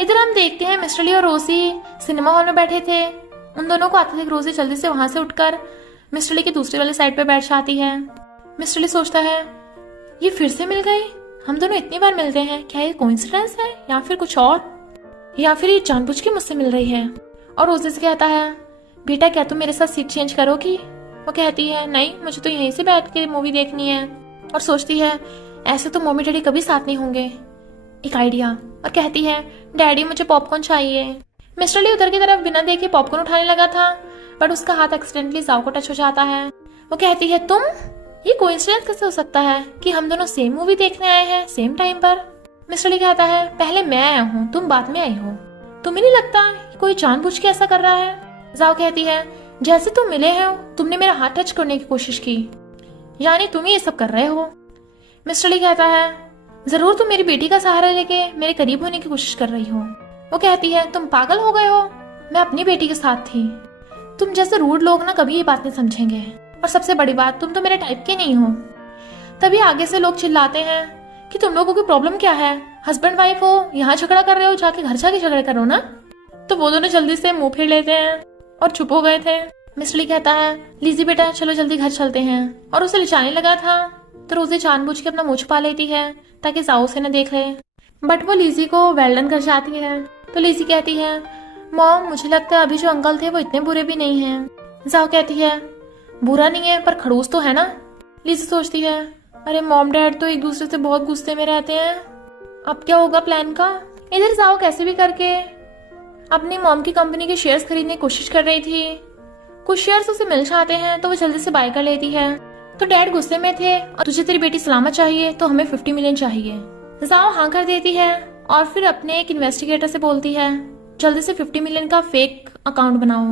इधर हम देखते हैं मिस्टर ली और रोजी सिनेमा हॉल में बैठे थे। उन दोनों को आते देख रोजी जल्दी से वहां से उठकर मिस्टर ली की दूसरी वाली साइड पे बैठ जाती है। मिस्टर ली सोचता है ये फिर से मिल गई, हम दोनों इतनी बार मिलते हैं, क्या ये कोइंसिडेंस है या फिर कुछ और, या फिर ये जानबूझ के मुझसे मिल रही है। और रोजी से कहता है बेटा क्या तुम मेरे साथ सीट चेंज करोगी। वो कहती है नहीं मुझे तो यहीं से बैठ के मूवी देखनी है। और सोचती है ऐसे तो मम्मी डैडी कभी साथ नहीं होंगे, एक आइडिया। और कहती है डैडी मुझे पॉपकॉर्न चाहिए। मिस्टर ली उधर की तरफ बिना देखे पॉपकॉर्न उठाने लगा था, बट उसका हाथ एक्सीडेंटली जाओ को टच हो जाता है। वो कहती है, तुम? ये कोइंसिडेंस कैसे हो सकता है कि हम दोनों सेम मूवी देखने आए हैं सेम टाइम पर? मिस्टर ली कहता है, पहले मैं आया हूँ, तुम बाद में आई हो। तुम्हें नहीं लगता कोई जानबूझ के ऐसा कर रहा है? जाओ कहती है, जैसे तुम मिले हो तुमने मेरा हाथ टच करने की कोशिश की, यानी तुम ही ये सब कर रहे हो। मिस्टर ली कहता है, जरूर तुम मेरी बेटी का सहारा लेके मेरे करीब होने की कोशिश कर रही हो। वो कहती है, तुम पागल हो गए हो, मैं अपनी बेटी के साथ थी। तुम जैसे रूड लोग ना कभी ये बात नहीं समझेंगे, और सबसे बड़ी बात, तुम तो मेरे टाइप के नहीं हो। तभी आगे से लोग चिल्लाते हैं कि तुम लोगों की प्रॉब्लम क्या है, हस्बैंड वाइफ हो, यहाँ झगड़ा कर रहे हो, जाके घर जाके झगड़ा करो ना। तो वो दोनों जल्दी से मुंह फेर लेते हैं और चुप हो गए थे। मिस्टर ली कहता है, लीजी बेटा चलो जल्दी घर चलते हैं, और उसे लिचाने लगा था तो रोजी जानबूझ के अपना मुंह छुपा लेती है ताकि जाओ से न देख ले, बट वो लीजी को वेल्डन कर जाती है। तो लीजी कहती है, मॉम मुझे लगता है अभी जो अंकल थे वो इतने बुरे भी नहीं हैं। जाओ कहती है, बुरा नहीं है पर खड़ूस तो है ना। लीजी सोचती है, अरे मॉम डैड तो एक दूसरे से बहुत गुस्से में रहते हैं, अब क्या होगा प्लान का। इधर जाओ कैसे भी करके अपनी मॉम की कंपनी के शेयर्स खरीदने की कोशिश कर रही थी। कुछ शेयर्स उसे मिल जाते हैं तो वो जल्दी से बाय कर लेती है। तो डैड गुस्से में थे, और तुझे तेरी बेटी सलामत चाहिए तो हमें 50 मिलियन चाहिए। जाओ हाँ कर देती है और फिर अपने एक इन्वेस्टिगेटर से बोलती है, जल्दी से 50 मिलियन का फेक अकाउंट बनाओ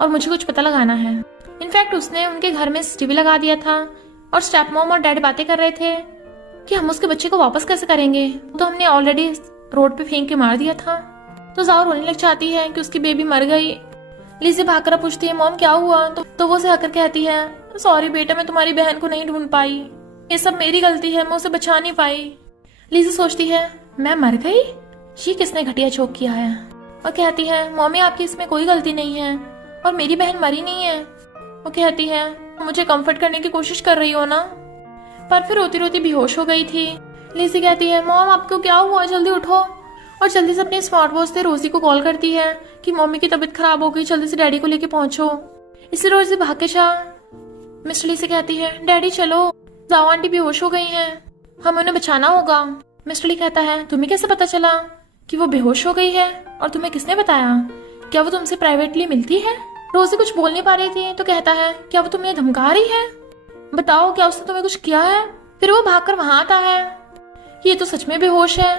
और मुझे कुछ पता लगाना है। इनफैक्ट उसने उनके घर में सीसीटीवी लगा दिया था, और स्टेप मॉम और डैड बातें कर रहे थे कि हम उसके बच्चे को वापस कैसे करेंगे, तो हमने ऑलरेडी रोड पे फेंक के मार दिया था। तो जाओ रोने लग जाती है कि उसकी बेबी मर गई। लीजी भागकर पूछती है, मॉम क्या हुआ? तो वो उसे हककर कहती है, सॉरी बेटा, मैं तुम्हारी बहन को नहीं ढूंढ पाई, ये सब मेरी गलती है, मैं उसे बचा नहीं पाई। लीजी सोचती है, मैं मर गई, ये किसने घटिया जोक किया है, और कहती है, मॉमी आपकी इसमें कोई गलती नहीं है और मेरी बहन मरी नहीं है। वो कहती है, मुझे कंफर्ट करने की कोशिश कर रही हो ना, पर फिर रोती रोती बेहोश हो गई थी। लीजी कहती है, मॉम आपको क्या हुआ, जल्दी उठो, और जल्दी से अपने स्मार्ट वॉच से रोजी को कॉल करती है कि मम्मी की तबीयत खराब हो गई, जल्दी से डैडी को लेके पहुंचो। इससे रोजी भाग के मिस्टर ली से कहती है, डैडी चलो, जाओ आंटी बेहोश हो गई हैं, हमें उन्हें बचाना होगा। मिस्टर ली कहता है, तुम्हें कैसे पता चला कि वो बेहोश हो गई है, और तुम्हें किसने बताया, क्या वो तुमसे प्राइवेटली मिलती है? रोजी कुछ बोल नहीं पा रही थी तो कहता है, क्या वो तुम्हें धमका रही है, बताओ क्या उसने तुम्हें कुछ किया है? फिर वो भागकर वहां आता है, ये तो सच में बेहोश है।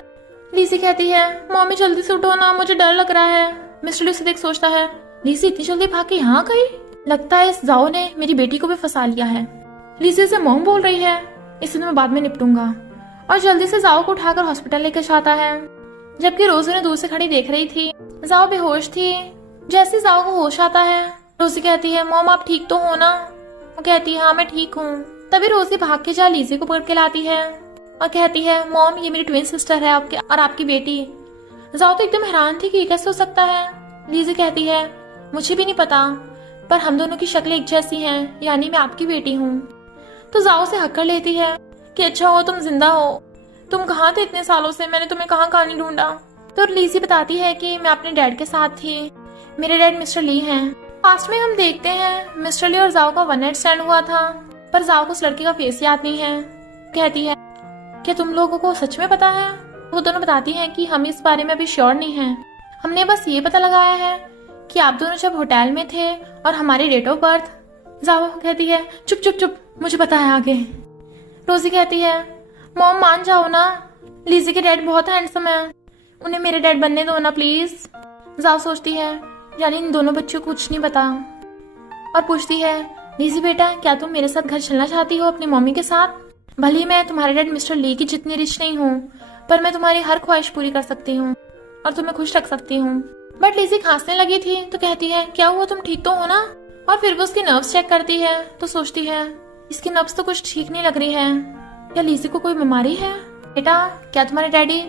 लीसी कहती है, मम्मी जल्दी से उठो ना, मुझे डर लग रहा है। मिस्टर ली उसे देख सोचता है, लीसी इतनी जल्दी भाग के यहाँ गई, लगता है इस जाओ ने मेरी बेटी को भी फंसा लिया है। लीसी से मॉम बोल रही है, इसे मैं बाद में निपटूंगा, और जल्दी से जाओ को उठाकर हॉस्पिटल लेकर जाता है। जबकि रोजी ने दूर से खड़ी देख रही थी, जाओ बेहोश थी। जैसे जाओ को होश आता है, रोजी कहती है, मॉम आप ठीक तो हो ना? वो कहती है, हाँ मैं ठीक हूँ। तभी रोजी भाग के जा लीजी को पकड़ के लाती है और कहती है, मॉम ये मेरी ट्विन सिस्टर है आपके और आपकी बेटी। जाओ तो एकदम हैरान थी कि ये कैसे हो सकता है। लीजी कहती है, मुझे भी नहीं पता, पर हम दोनों की शक्लें एक जैसी हैं, यानी मैं आपकी बेटी हूँ। तो जाओ से हक कर लेती है कि अच्छा हो तुम जिंदा हो, तुम कहाँ थे इतने सालों से, मैंने तुम्हें कहाँ कहाँ नहीं ढूंढा। तो लीजी बताती है कि मैं अपने डैड के साथ थी, मेरे डैड मिस्टर ली हैं। पास्ट में हम देखते हैं मिस्टर ली और जाओ का वन नाइट स्टैंड हुआ था, पर जाओ को उस लड़के का फेस याद नहीं है। कहती है, क्या तुम लोगों को सच में पता है? वो दोनों बताती हैं कि हम इस बारे में अभी श्योर नहीं हैं, हमने बस ये पता लगाया है कि आप दोनों जब होटल में थे और हमारी डेट ऑफ बर्थ। जाओ कहती है, चुप चुप चुप, मुझे पता है आगे। रोजी कहती है, मॉम मान जाओ ना, लीजी के डैड बहुत हैंडसम है, उन्हें मेरे डैड बनने दो ना प्लीज। जाओ सोचती है, यानी इन दोनों बच्चों को कुछ नहीं पता, और पूछती है, लीजी बेटा क्या तुम मेरे साथ घर चलना चाहती हो अपनी मम्मी के साथ? भले मैं तुम्हारे डैड मिस्टर ली की जितनी रिच नहीं हूँ, पर मैं तुम्हारी हर ख्वाहिश पूरी कर सकती हूँ और तुम्हें खुश रख सकती हूँ। बट लीजी खांसने लगी थी तो कहती है, क्या हुआ, तुम ठीक तो हो ना? और फिर वो उसकी नर्व्स चेक करती है तो सोचती है, इसकी नर्व्स तो कुछ ठीक नहीं लग रही है, क्या लीजी को कोई बीमारी है? बेटा क्या तुम्हारे डैडी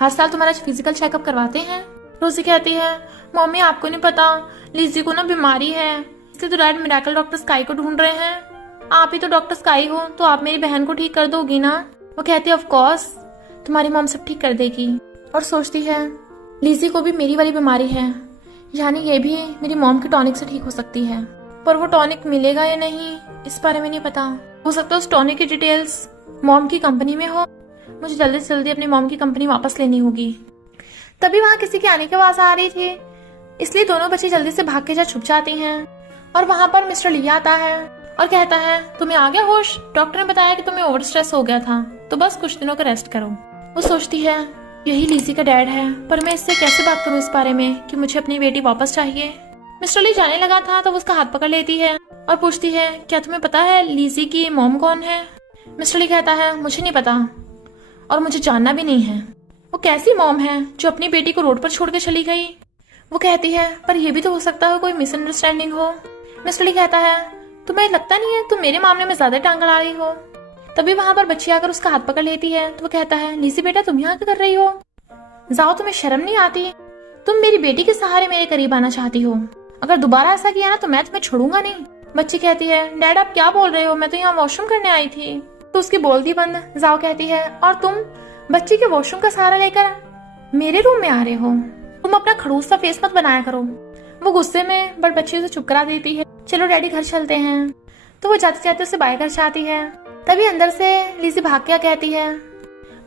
हर साल तुम्हारा फिजिकल चेकअप करवाते हैं? रोजी कहती है, मम्मी आपको नहीं पता, लीजी को ना बीमारी है, इसलिए तो डैड मिरेकल डॉक्टर स्काई को ढूंढ रहे हैं। आप ही तो डॉक्टर स्काई हो, तो आप मेरी बहन को ठीक कर दोगी ना? वो कहती है, ऑफ कोर्स तुम्हारी मॉम सब ठीक कर देगी। और सोचती है, लीजी को भी मेरी वाली बीमारी है, यानी ये भी मेरी मॉम की टॉनिक से ठीक हो सकती है, पर वो टॉनिक मिलेगा या नहीं इस बारे में नहीं पता। हो सकता है उस टॉनिक की डिटेल्स मॉम की कंपनी में हो, मुझे जल्दी से जल्दी अपनी मॉम की कंपनी वापस लेनी होगी। तभी वहां किसी के आने की आवाज आ रही थी, इसलिए दोनों बच्ची जल्दी से भाग के जा छुप जाती हैं। और वहाँ पर मिस्टर ली आता है और कहता है, तुम्हें आ गया होश? डॉक्टर ने बताया कि तुम्हें ओवर स्ट्रेस हो गया था, तो बस कुछ दिनों का रेस्ट करो। वो सोचती है यही लीजी का डैड है, पर मैं इससे कैसे बात करूँ इस बारे में कि मुझे अपनी बेटी वापस चाहिए। मिस्टर ली जाने लगा था तो वो उसका हाथ पकड़ लेती है और पूछती है, क्या तुम्हें पता है लीजी की मॉम कौन है? मिस्टर ली कहता है, मुझे नहीं पता और मुझे जानना भी नहीं है। वो कैसी मॉम है जो अपनी बेटी को रोड पर छोड़ के चली गई? वो कहती है, पर यह भी तो हो सकता है कोई मिसअंडरस्टैंडिंग हो। मिस्टर ली कहता है, तुम्हें लगता नहीं है तुम मेरे मामले में ज्यादा टांग अड़ा रही हो? तभी वहां पर बच्ची आकर उसका हाथ पकड़ लेती है तो वो कहता है, लीजी बेटा तुम यहाँ क्या कर रही हो? जाओ, तुम्हें शर्म नहीं आती? तुम मेरी बेटी के सहारे मेरे करीब आना चाहती हो। अगर दोबारा ऐसा किया ना तो मैं तुम्हें छोड़ूंगा नहीं। बच्ची कहती है, डैड आप क्या बोल रहे हो? मैं तो यहाँ वॉशरूम करने आई थी। तो उसकी बोलती बंद। जाओ कहती है, और तुम बच्ची के वॉशरूम का सहारा लेकर मेरे रूम में आ रहे हो? तुम अपना खड़ूस सा फेस मत बनाया करो। वो गुस्से में बट बच्ची उसे चुप करा देती है। चलो डैडी घर चलते हैं। तो वो जाते जाते उसे बाय कर चाहती है। तभी अंदर से लीजी भाग के कहती है,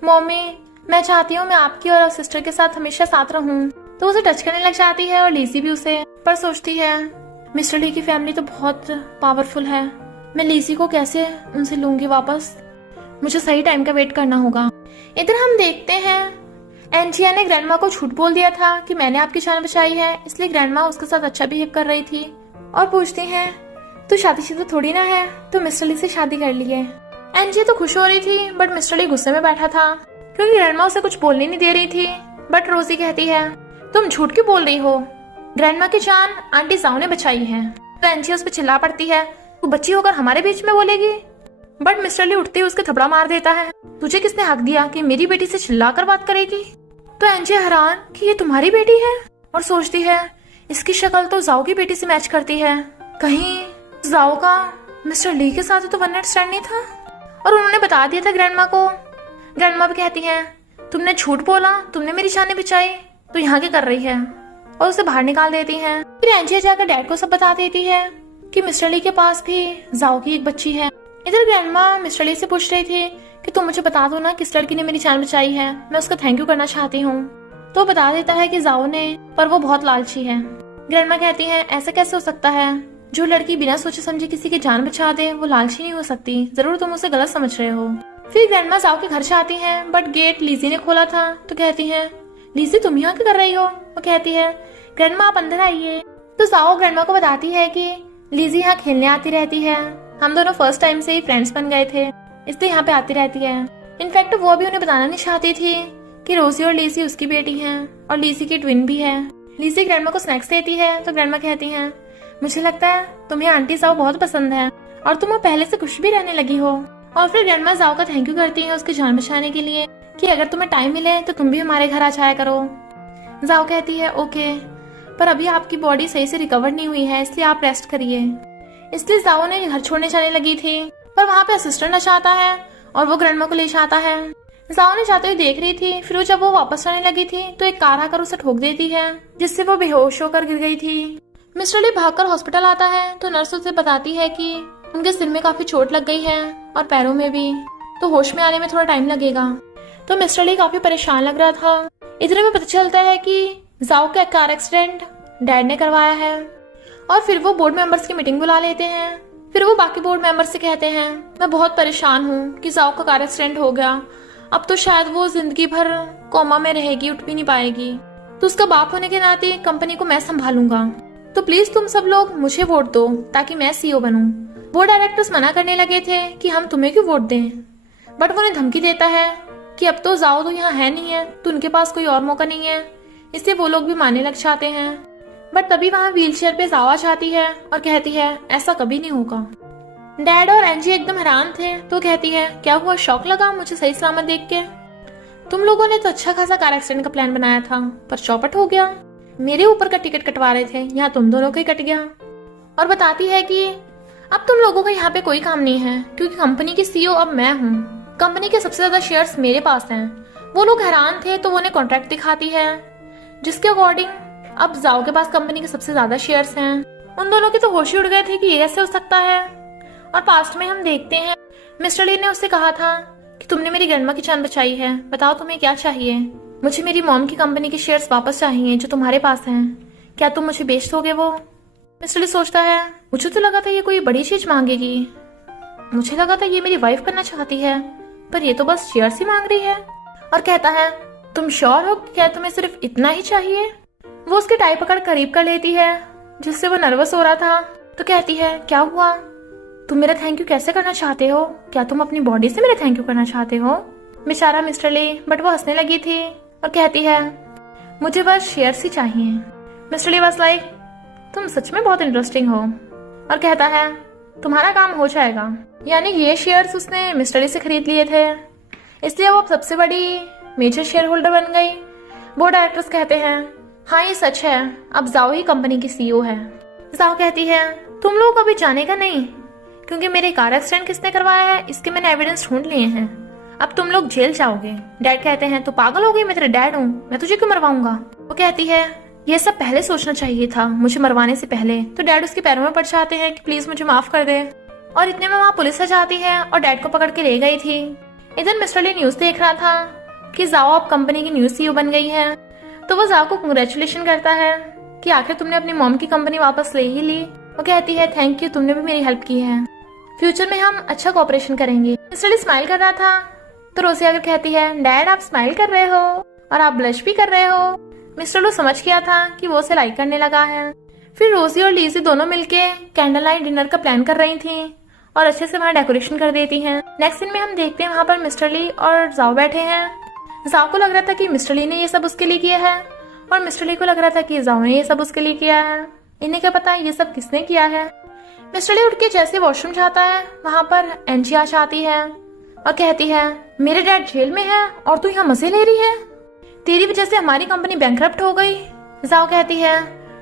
मम्मी मैं चाहती हूँ मैं आपकी और सिस्टर के साथ हमेशा साथ रहूं। तो उसे टच करने लग जाती है और लीजी भी उसे, पर सोचती है मिस्टर ली की फैमिली तो बहुत पावरफुल है, मैं लीजी को कैसे उनसे लूंगी वापस? मुझे सही टाइम का वेट करना होगा। इधर हम देखते हैं एंजिया ने ग्रैंडमा को झूठ बोल दिया था कि मैंने आपकी जान बचाई है, इसलिए ग्रैंडमा उसके साथ अच्छा बिहेव कर रही थी और पूछती है, तो शादीशुदा थोड़ी ना है, तो मिस्टर ली से शादी कर ली है। एंजिया तो खुश हो रही थी बट मिस्टर ली गुस्से में बैठा था क्योंकि ग्रैंडमा उसे कुछ बोलने नहीं दे रही थी। बट रोजी कहती है, तुम झूठ क्यों बोल रही हो? ग्रैंडमा की जान आंटी जाओ ने बचाई है। तो एंजिया उस पर चिल्ला पड़ती है, तू बच्ची होकर हमारे बीच में बोलेगी? बट मिस्टर ली उठते ही उसके थपड़ा मार देता है, तुझे किसने हक दिया कि मेरी बेटी से चिल्लाकर बात करेगी? तो एंजिया हैरान कि ये तुम्हारी बेटी है और सोचती है इसकी शक्ल तो जाओ की बेटी से मैच करती है। कहीं जाओ का मिस्टर ली के साथ तो वन नाइट स्टैंड नहीं था और उन्होंने बता दिया था ग्रैंडमा को। ग्रैंडमा भी कहती है, तुमने झूठ बोला, तुमने मेरी जान बचाई, तो यहाँ क्या कर रही है? और उसे बाहर निकाल देती है। फिर एंजिया जाकर डैड को सब बता देती है कि मिस्टर ली के पास भी जाओ की एक बच्ची है। इधर ग्रैंडमा मिस्टर ली से पूछ रही थी कि तुम मुझे बता दो ना किस लड़की ने मेरी जान बचाई है, मैं उसका थैंक यू करना चाहती हूँ। तो बता देता है कि जाओ ने, पर वो बहुत लालची है। ग्रैंडमा कहती है, ऐसा कैसे हो सकता है? जो लड़की बिना सोचे समझे किसी की जान बचा दे वो लालची नहीं हो सकती, जरूर तुम उसे गलत समझ रहे हो। फिर ग्रैंडमा जाओ के घर जाती हैं बट गेट लीजी ने खोला था। तो कहती है, लीजी तुम यहाँ क्या कर रही हो? वो कहती है, ग्रैंडमा आप अंदर आइए। तो जाओ ग्रैंडमा को बताती है कि लीजी यहाँ खेलने आती रहती है, हम दोनों फर्स्ट टाइम से ही फ्रेंड्स बन गए थे, इसलिए यहाँ पे आती रहती है। इनफैक्ट वो भी उन्हें बताना नहीं चाहती थी कि रोजी और लीजी उसकी बेटी हैं और लीजी की ट्विन भी है। लीजी ग्रैंडमा को स्नैक्स देती है तो ग्रैंडमा कहती है, मुझे लगता है तुम्हें आंटी जाओ बहुत पसंद है और तुम वो पहले से खुश भी रहने लगी हो। और फिर ग्रैंडमा जाओ का थैंक यू करती है उसकी जान बचाने के लिए कि अगर तुम्हें टाइम मिले तो तुम भी हमारे घर आ जाया करो। जाओ कहती है, ओके, पर अभी आपकी बॉडी सही से रिकवर नहीं हुई है, इसलिए आप रेस्ट करिए। इसलिए जाओ ने घर छोड़ने जाने लगी थी, पर वहाँ पे असिस्टेंट नशा आता है और वो ग्रैंडमा को ले जाता है। जाओ ने जाते हुए देख रही थी, फिर जब वो वापस आने लगी थी तो एक कार आकर उसे ठोक देती है जिससे वो बेहोश होकर गिर गई थी। मिस्टर ली भागकर हॉस्पिटल आता है तो नर्स उसे बताती है कि उनके सिर में काफी चोट लग गई है और पैरों में भी, तो होश में आने में थोड़ा टाइम लगेगा। तो मिस्टर ली काफी परेशान लग रहा था। इधर में पता चलता है कि जाओ का कार एक्सीडेंट डैड ने करवाया है और फिर वो बोर्ड मेंबर्स की मीटिंग बुला लेते हैं। फिर वो बाकी बोर्ड मेंबर्स से कहते हैं, मैं बहुत परेशान हूँ कि जाओ का कार एक्सीडेंट हो गया, अब तो शायद वो जिंदगी भर कोमा में रहेगी, उठ भी नहीं पाएगी, तो उसका बाप होने के नाते कंपनी को मैं संभालूंगा, तो प्लीज तुम सब लोग मुझे वोट दो ताकि मैं सीईओ बनूं। वो डायरेक्टर्स मना करने लगे थे कि हम तुम्हें क्यों वोट दें, बट वो उन्हें धमकी देता है कि अब तो जाओ तो यहाँ है नहीं है, तो उनके पास कोई और मौका नहीं है, इससे वो लोग भी मानने लग जाते हैं। बट तभी वहाँ व्हीलचेयर पे जावा आती है और कहती है, ऐसा कभी नहीं होगा। डैड और एंजी एकदम हैरान थे तो कहती है, क्या हुआ, शौक लगा मुझे सही सलामत देख के? तुम लोगों ने तो अच्छा खासा कार एक्सीडेंट का प्लान बनाया था पर चौपट हो गया, मेरे ऊपर का टिकट कटवा रहे थे, यहाँ तुम दोनों का ही कट गया। और बताती है कि अब तुम लोगों का यहाँ पे कोई काम नहीं है क्योंकि कंपनी की सीईओ अब मैं हूँ, कंपनी के सबसे ज्यादा शेयर्स मेरे पास हैं। वो लोग हैरान थे तो वो उन्हें कॉन्ट्रैक्ट दिखाती है जिसके अकॉर्डिंग अब जाओ के पास कंपनी के सबसे ज्यादा शेयर्स हैं। उन दोनों के तो होश ही उड़ गए थे कि ये कैसे हो सकता है। और पास्ट में हम देखते हैं मिस्टर ली ने उससे कहा था कि तुमने मेरी ग्रैंडमा की जान बचाई है, बताओ तुम्हें क्या चाहिए? मुझे मेरी मॉम की कंपनी के शेयर्स वापस चाहिए जो तुम्हारे पास हैं। क्या तुम मुझे बेच दोगे वो? मिस्टर ली सोचता है, मुझे तो लगा था ये कोई बड़ी चीज मांगेगी, मुझे लगा था ये मेरी वाइफ बनना चाहती है, पर ये तो बस शेयर्स ही मांग रही है। और कहता है, तुम श्योर हो क्या तुम्हें सिर्फ इतना ही चाहिए? वो उसकी टाई पकड़ करीब कर लेती है जिससे वो नर्वस हो रहा था। तो कहती है, क्या हुआ? तुम मेरा थैंक यू कैसे करना चाहते हो? क्या तुम अपनी बॉडी से मेरा थैंक यू करना चाहते हो? बेचारा मिस्टर ली, बट वो हंसने लगी थी और कहती है, मुझे बस शेयर्स ही चाहिए। मिस्टर ली बस लाइक, तुम सच में बहुत इंटरेस्टिंग हो। और कहता है, तुम्हारा काम हो जाएगा। यानी ये शेयर्स उसने मिस्टर ली से खरीद लिए थे, इसलिए वो अब सबसे बड़ी मेजर शेयर होल्डर बन गई। बोर्ड डायरेक्टर्स कहते हैं, हाँ ये सच है, अब जाओ ही कंपनी की सीईओ है। जाओ कहती है, तुम लोग अभी जानेगा नहीं, क्योंकि मेरे कार एक्सीडेंट किसने करवाया है इसके मैंने एविडेंस ढूंढ लिए हैं। अब तुम लोग जेल जाओगे। डैड कहते हैं, तू पागल हो गई? मैं तेरा डैड हूँ, मैं तुझे क्यों मरवाऊंगा? वो कहती है, ये सब पहले सोचना चाहिए था, मुझे मरवाने से पहले। तो डैड उसके पैरों में पड़ जाते हैं कि प्लीज मुझे माफ कर दे। और इतने में वहाँ पुलिस आ जाती है और डैड को पकड़ के ले गई थी। इधर मिस्टर ली न्यूज देख रहा था कि जाओ अब कंपनी की न्यू सीईओ बन गई है। तो वो जाओ को कंग्रेचुलेशन करता है कि आखिर तुमने अपनी मॉम की कंपनी वापस ले ही ली। वो कहती है, थैंक यू, तुमने भी मेरी हेल्प की है, फ्यूचर में हम अच्छा कोऑपरेशन करेंगे। मिस्टर ली स्माइल कर रहा था तो रोजी आकर कहती है, डैड आप स्माइल कर रहे हो और आप ब्लश भी कर रहे हो। मिस्टर लो समझ गया था कि वो उसे लाइक करने लगा है। फिर रोजी और लीजी दोनों मिलके कैंडल लाइट डिनर का प्लान कर रही थी और अच्छे से वहाँ डेकोरेशन कर देती हैं। नेक्स्ट सीन में हम देखते हैं वहाँ पर मिस्टर ली और जाओ बैठे हैं। जाओ को लग रहा था कि मिस्टर ली ने ये सब उसके लिए किया है और मिस्टर ली को लग रहा था कि जाओ ने ये सब उसके लिए किया है। इन्हें क्या पता ये सब किसने किया है। मिस्टर ली उठ के जैसे वॉशरूम जाता है वहाँ पर एंजी आ जाती है और कहती है, मेरे डैड जेल में है और तू यहाँ मजे ले रही है, तेरी वजह से हमारी कंपनी बैंकरप्ट हो गई। जाओ कहती है,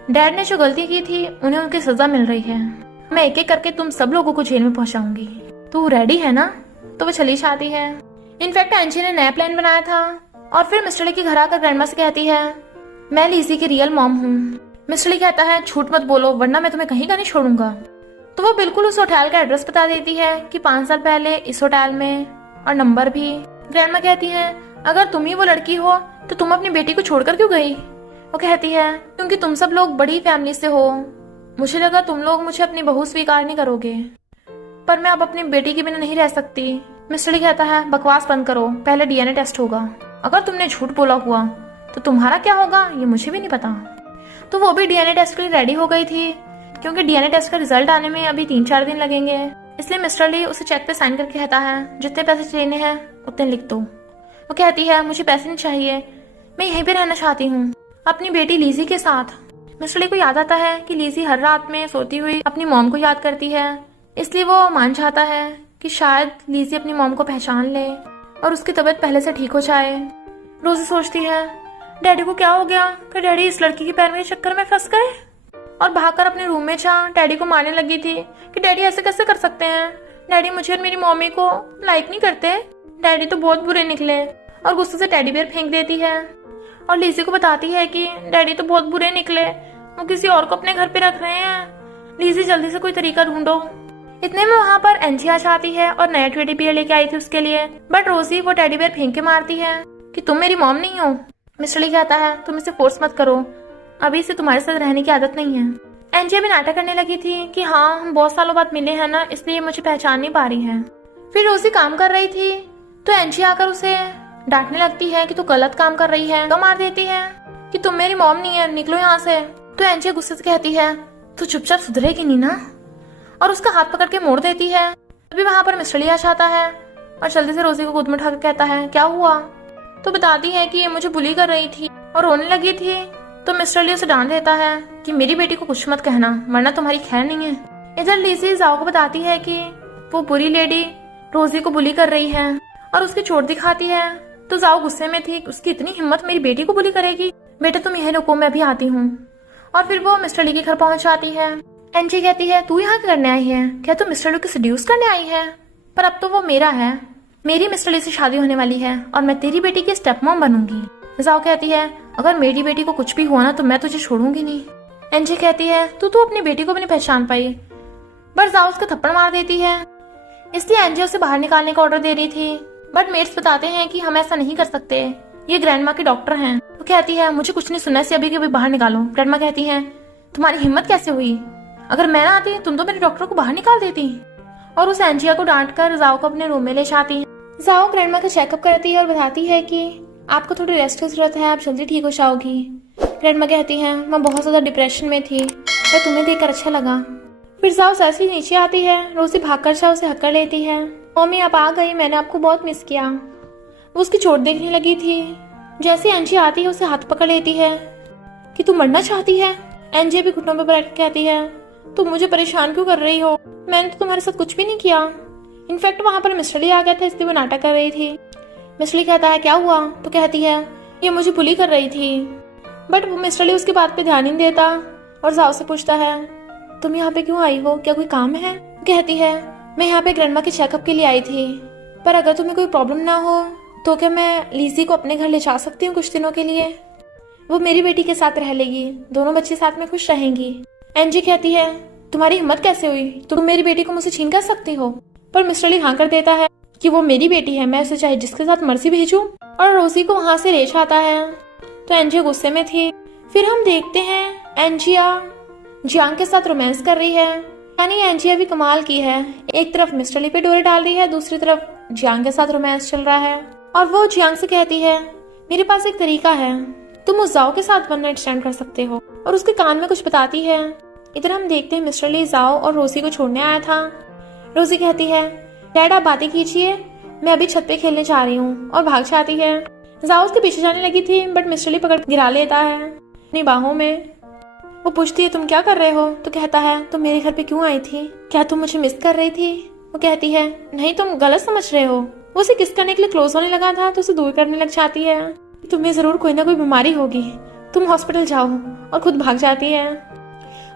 डैड ने जो गलती की थी उन्हें उनकी सजा मिल रही है, मैं एक एक करके तुम सब लोगों को जेल में पहुंचाऊंगी, तू रेडी है ना? तो वो चली जाती है। इनफैक्ट एंजी ने नया प्लान बनाया था और फिर मिस्टर ली के घर आकर ग्रैंडमा से कहती है, मैं लीजी की रियल मॉम हूँ। मिस्टर ली कहता है, झूठ मत बोलो वरना मैं तुम्हें कहीं का नहीं छोड़ूंगा। तो वो बिल्कुल उस होटल का एड्रेस बता देती है कि 5 साल पहले इस होटल में, और नंबर भी। ग्रैंडमा कहती है, अगर तुम ही वो लड़की हो तो तुम अपनी बेटी को छोड़कर क्यों गई? वो कहती है, क्योंकि तुम सब लोग बड़ी फैमिली से हो, मुझे लगा तुम लोग मुझे अपनी बहू स्वीकार नहीं करोगे, पर मैं अब अपनी बेटी के बिना नहीं रह सकती। मिस्टर ली कहता है, बकवास बंद करो, पहले डीएनए टेस्ट होगा, अगर तुमने झूठ बोला हुआ तो तुम्हारा क्या होगा ये मुझे भी नहीं पता। तो वो भी डीएनए टेस्ट के लिए रेडी हो गई थी, क्योंकि डीएनए टेस्ट का रिजल्ट आने में अभी 3-4 दिन लगेंगे। इसलिए मिस्टर ली उसे चेक पे साइन करके कहता है, जितने पैसे लेने हैं उतने लिख दो। वो कहती है, मुझे पैसे नहीं चाहिए, मैं यहीं पे रहना चाहती हूँ अपनी बेटी लीजी के साथ। मिस्टर ली को याद आता है कि लीजी हर रात में सोती हुई अपनी मॉम को याद करती है, इसलिए वो मान चाहता है कि शायद लीजी अपनी मॉम को पहचान ले और उसकी तबीयत पहले से ठीक हो जाए। रोजी सोचती है, डैडी को क्या हो गया कि डैडी इस लड़की के पैर में चक्कर में फंस गए, और भागकर अपने रूम में जा डैडी को मारने लगी थी कि डैडी ऐसे कैसे कर सकते हैं, डैडी मुझे और मेरी मम्मी को लाइक नहीं करते, डैडी तो बहुत बुरे निकले, और गुस्से से टेडी बियर फेंक देती है और लीजी को बताती है कि डैडी तो बहुत बुरे निकले, वो किसी और को अपने घर पे रख रहे हैं, लीजी जल्दी से कोई तरीका ढूंढो। इतने में वहाँ पर एंजी आ जाती है और नया टेडी बियर लेके आई थी उसके लिए, बट रोजी वो टेडी बियर फेंक के मारती है कि तुम मेरी मॉम नहीं हो। मिस्टर ली कहता है, तुम इसे फोर्स मत करो, अभी से तुम्हारे साथ रहने की आदत नहीं है। एंजी अभी नाटक करने लगी थी कि हाँ हम बहुत सालों बाद मिले हैं ना, इसलिए मुझे पहचान नहीं पा रही है। फिर रोजी काम कर रही थी तो एंजी आकर उसे डांटने लगती है कि तू गलत काम कर रही है, तो मार देती है कि तुम मेरी मॉम नहीं है, निकलो यहाँ से। तो एंजी गुस्से से कहती है, तू चुपचाप सुधरेगी नहीं ना, और उसका हाथ पकड़ के मोड़ देती है। अभी वहाँ पर मिस्टर ली आ जाता है और जल्दी से रोजी को गोद में उठाकर कहता है, क्या हुआ? तो बताती है कि ये मुझे बुली कर रही थी और रोने लगी थी। तो मिस्टर ली उसे डांट देता है कि मेरी बेटी को कुछ मत कहना वरना तुम्हारी खैर नहीं है। इधर लीजी जाओ को बताती है कि वो बुरी लेडी रोजी को बुली कर रही है और उसकी चोट दिखाती है। तो जाओ गुस्से में थी, उसकी इतनी हिम्मत मेरी बेटी को बुली करेगी, बेटा तुम यही रुको मैं भी आती हूँ। और फिर वो मिस्टर ली के घर पहुंच जाती है। एंजी कहती है, तू यहाँ क्या करने आई है? क्या तू मिस्टर ली को सेड्यूस करने आई है? पर अब तो वो मेरा है, मेरी मिस्टर ली से शादी होने वाली है और मैं तेरी बेटी की स्टेप मॉम बनूंगी। जाओ कहती है, अगर मेरी बेटी को कुछ भी हुआ ना तो मैं तुझे छोड़ूंगी नहीं। एंजी कहती है, तू अपनी बेटी को भी नहीं पहचान पाई, बट जाओ उसको थप्पड़ मार देती है। इसलिए एंजी उसे बाहर निकालने का ऑर्डर दे रही थी, बट मेट्स बताते हैं कि हम ऐसा नहीं कर सकते, ये ग्रैंडमा के डॉक्टर हैं। वो कहती है मुझे कुछ नहीं सुनना, से अभी के अभी बाहर निकालो। ग्रैंडमा कहती है तुम्हारी हिम्मत कैसे हुई, अगर मैं ना आती तुम तो मेरे डॉक्टर को बाहर निकाल देती। और उस एंजिया को डांट कर जाओ को अपने रूम में ले जाती है। जाओ ग्रैंडमा का चेकअप करती है और बताती है कि आपको थोड़ी रेस्ट की जरूरत है, आप जल्दी ठीक हो जाओगी। ग्रैंडमा कहती है मैं बहुत ज्यादा डिप्रेशन में थी, पर तुम्हें देखकर अच्छा लगा। फिर जाओ जैसे ही नीचे आती है, रोजी भागकर जाओ उसे हक कर लेती है। मम्मी आप आ गई, मैंने आपको बहुत मिस किया। वो उसकी चोट देखने लगी थी। जैसे एंजी आती है उसे हाथ पकड़ लेती है कि तू मरना चाहती है। एंजी भी घुटनों पर बैठ कहती है तुम मुझे परेशान क्यों कर रही हो, मैंने तो तुम्हारे साथ कुछ भी नहीं किया। इनफैक्ट वहां पर मिस्टर ली आ गया था, इसलिए वो नाटक कर रही थी। मिस्टर ली कहता है क्या हुआ, तो कहती है ये मुझे बुली कर रही थी। बट वो मिस्टर ली उसकी बात पे ध्यान नहीं देता और जाओ से पूछता है तुम यहाँ पे क्यों आई हो, क्या कोई काम है। कहती है मैं यहाँ पे ग्रैंडमा के चेकअप के लिए आई थी, पर अगर तुम्हें कोई प्रॉब्लम ना हो तो क्या मैं लिज़ी को अपने घर ले जा सकती हूँ कुछ दिनों के लिए, वो मेरी बेटी के साथ रह लेगी, दोनों बच्चे साथ में खुश रहेंगी। एंजी कहती है तुम्हारी हिम्मत कैसे हुई, तुम मेरी बेटी को मुझसे छीन कर सकती हो। पर मिस्टर ली हाँ कर देता है कि वो मेरी बेटी है, मैं उसे चाहे जिसके साथ मर्जी भेजूं, और रोजी को वहां से ले जाता है। तो एंजिया गुस्से में थी। फिर हम देखते हैं एंजिया जियांग के साथ रोमांस कर रही है। यानी एंजिया भी कमाल की है, एक तरफ मिस्टर ली पे डोरे डाल रही है, दूसरी तरफ जियांग के साथ रोमांस चल रहा है। और वो जियांग से कहती है मेरे पास एक तरीका है, तुम उस जाओ के साथ वन नाइट स्टैंड कर सकते हो, और उसके कान में कुछ बताती है। इधर हम देखते हैं मिस्टर ली जाओ और रोजी को छोड़ने आया था। रोजी कहती है डैड आप बातें कीजिए, मैं अभी छत पे खेलने जा रही हूँ, और भाग जाती है। जाओ उसके पीछे जाने लगी थी, बट मिस्टर ली पकड़ गिरा लेता है अपनी बाहों में। वो पूछती है तुम क्या कर रहे हो, तो कहता है तुम मेरे घर पे क्यों आई थी, क्या तुम मुझे मिस कर रही थी। वो कहती है नहीं तुम गलत समझ रहे हो। वो उसे किस करने के लिए क्लोज होने लगा था तो उसे दूर करने लग जाती है। तुम्हें जरूर कोई ना कोई बीमारी होगी, तुम हॉस्पिटल जाओ, और खुद भाग जाती है।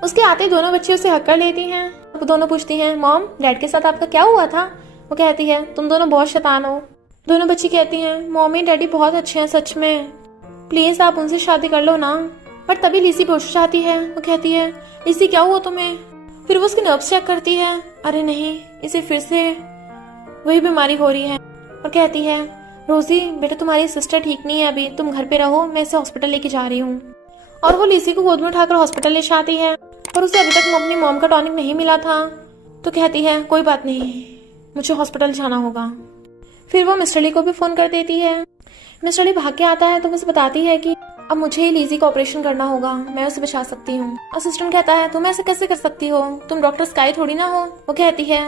उसके आते दोनों बच्चे उसे हक कर लेती हैं। वो दोनों पूछती हैं मॉम डैड के साथ आपका क्या हुआ था। वो कहती है तुम दोनों बहुत शैतान हो। दोनों बच्ची कहती हैं मॉमी डैडी बहुत अच्छे हैं सच में, प्लीज आप उनसे शादी कर लो ना। पर तभी लिसी बेहोश हो जाती है। वो कहती है लिसी क्या हुआ तुम्हें। फिर वो उसके नर्व्स चेक करती है, अरे नहीं इसे फिर से वही बीमारी हो रही है, और कहती है रोजी बेटा तुम्हारी सिस्टर ठीक नहीं है अभी, तुम घर पे रहो, मैं इसे हॉस्पिटल लेके जा रही हूँ। और वो लिसी को गोद में उठाकर हॉस्पिटल ले जाती है, पर उसे अभी तक अपनी मॉम का टॉनिक नहीं मिला था। तो कहती है कोई बात नहीं, मुझे हॉस्पिटल जाना होगा। फिर वो मिस्टर ली को भी फोन कर देती है। मिस्टर ली भाग के आता है तो उसे बताती है कि अब मुझे ही लिजी का ऑपरेशन करना होगा, मैं उसे बचा सकती हूँ। असिस्टेंट कहता है तुम ऐसे कैसे कर सकती हो, तुम डॉक्टर स्काई थोड़ी ना हो। वो कहती है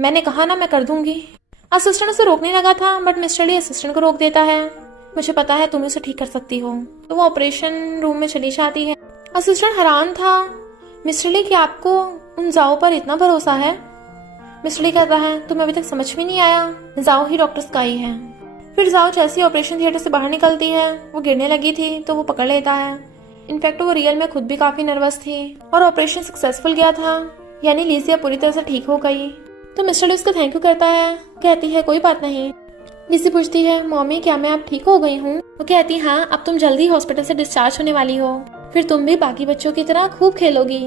मैंने कहा ना मैं कर दूंगी। असिस्टेंट उसे रोकने लगा था, बट मिस्टर ली असिस्टेंट को रोक देता है। मुझे पता है तुम उसे ठीक कर सकती हो। तो वो ऑपरेशन रूम में चली जाती है। असिस्टेंट हैरान था, मिस्टर ली कि आपको उन जाओ पर इतना भरोसा है। मिस्टर ली कहता है तुम्हें अभी तक समझ में नहीं आया, जाओ ही डॉक्टर स्काई है। फिर जाओ जैसे ही ऑपरेशन थिएटर से बाहर निकलती है, वो गिरने लगी थी तो वो पकड़ लेता है। इनफैक्ट वो रियल में खुद भी काफी नर्वस थी, और ऑपरेशन सक्सेसफुल गया था, यानी लिजिया पूरी तरह से ठीक हो गई। तो मिस्टर ली उसका थैंक यू करता है। कहती है कोई बात नहीं। लिजी पूछती है मॉमी क्या मैं अब ठीक हो गई हूँ। वो कहती हाँ अब तुम जल्दी हॉस्पिटल से डिस्चार्ज होने वाली हो, फिर तुम भी बाकी बच्चों की तरह खूब खेलोगी,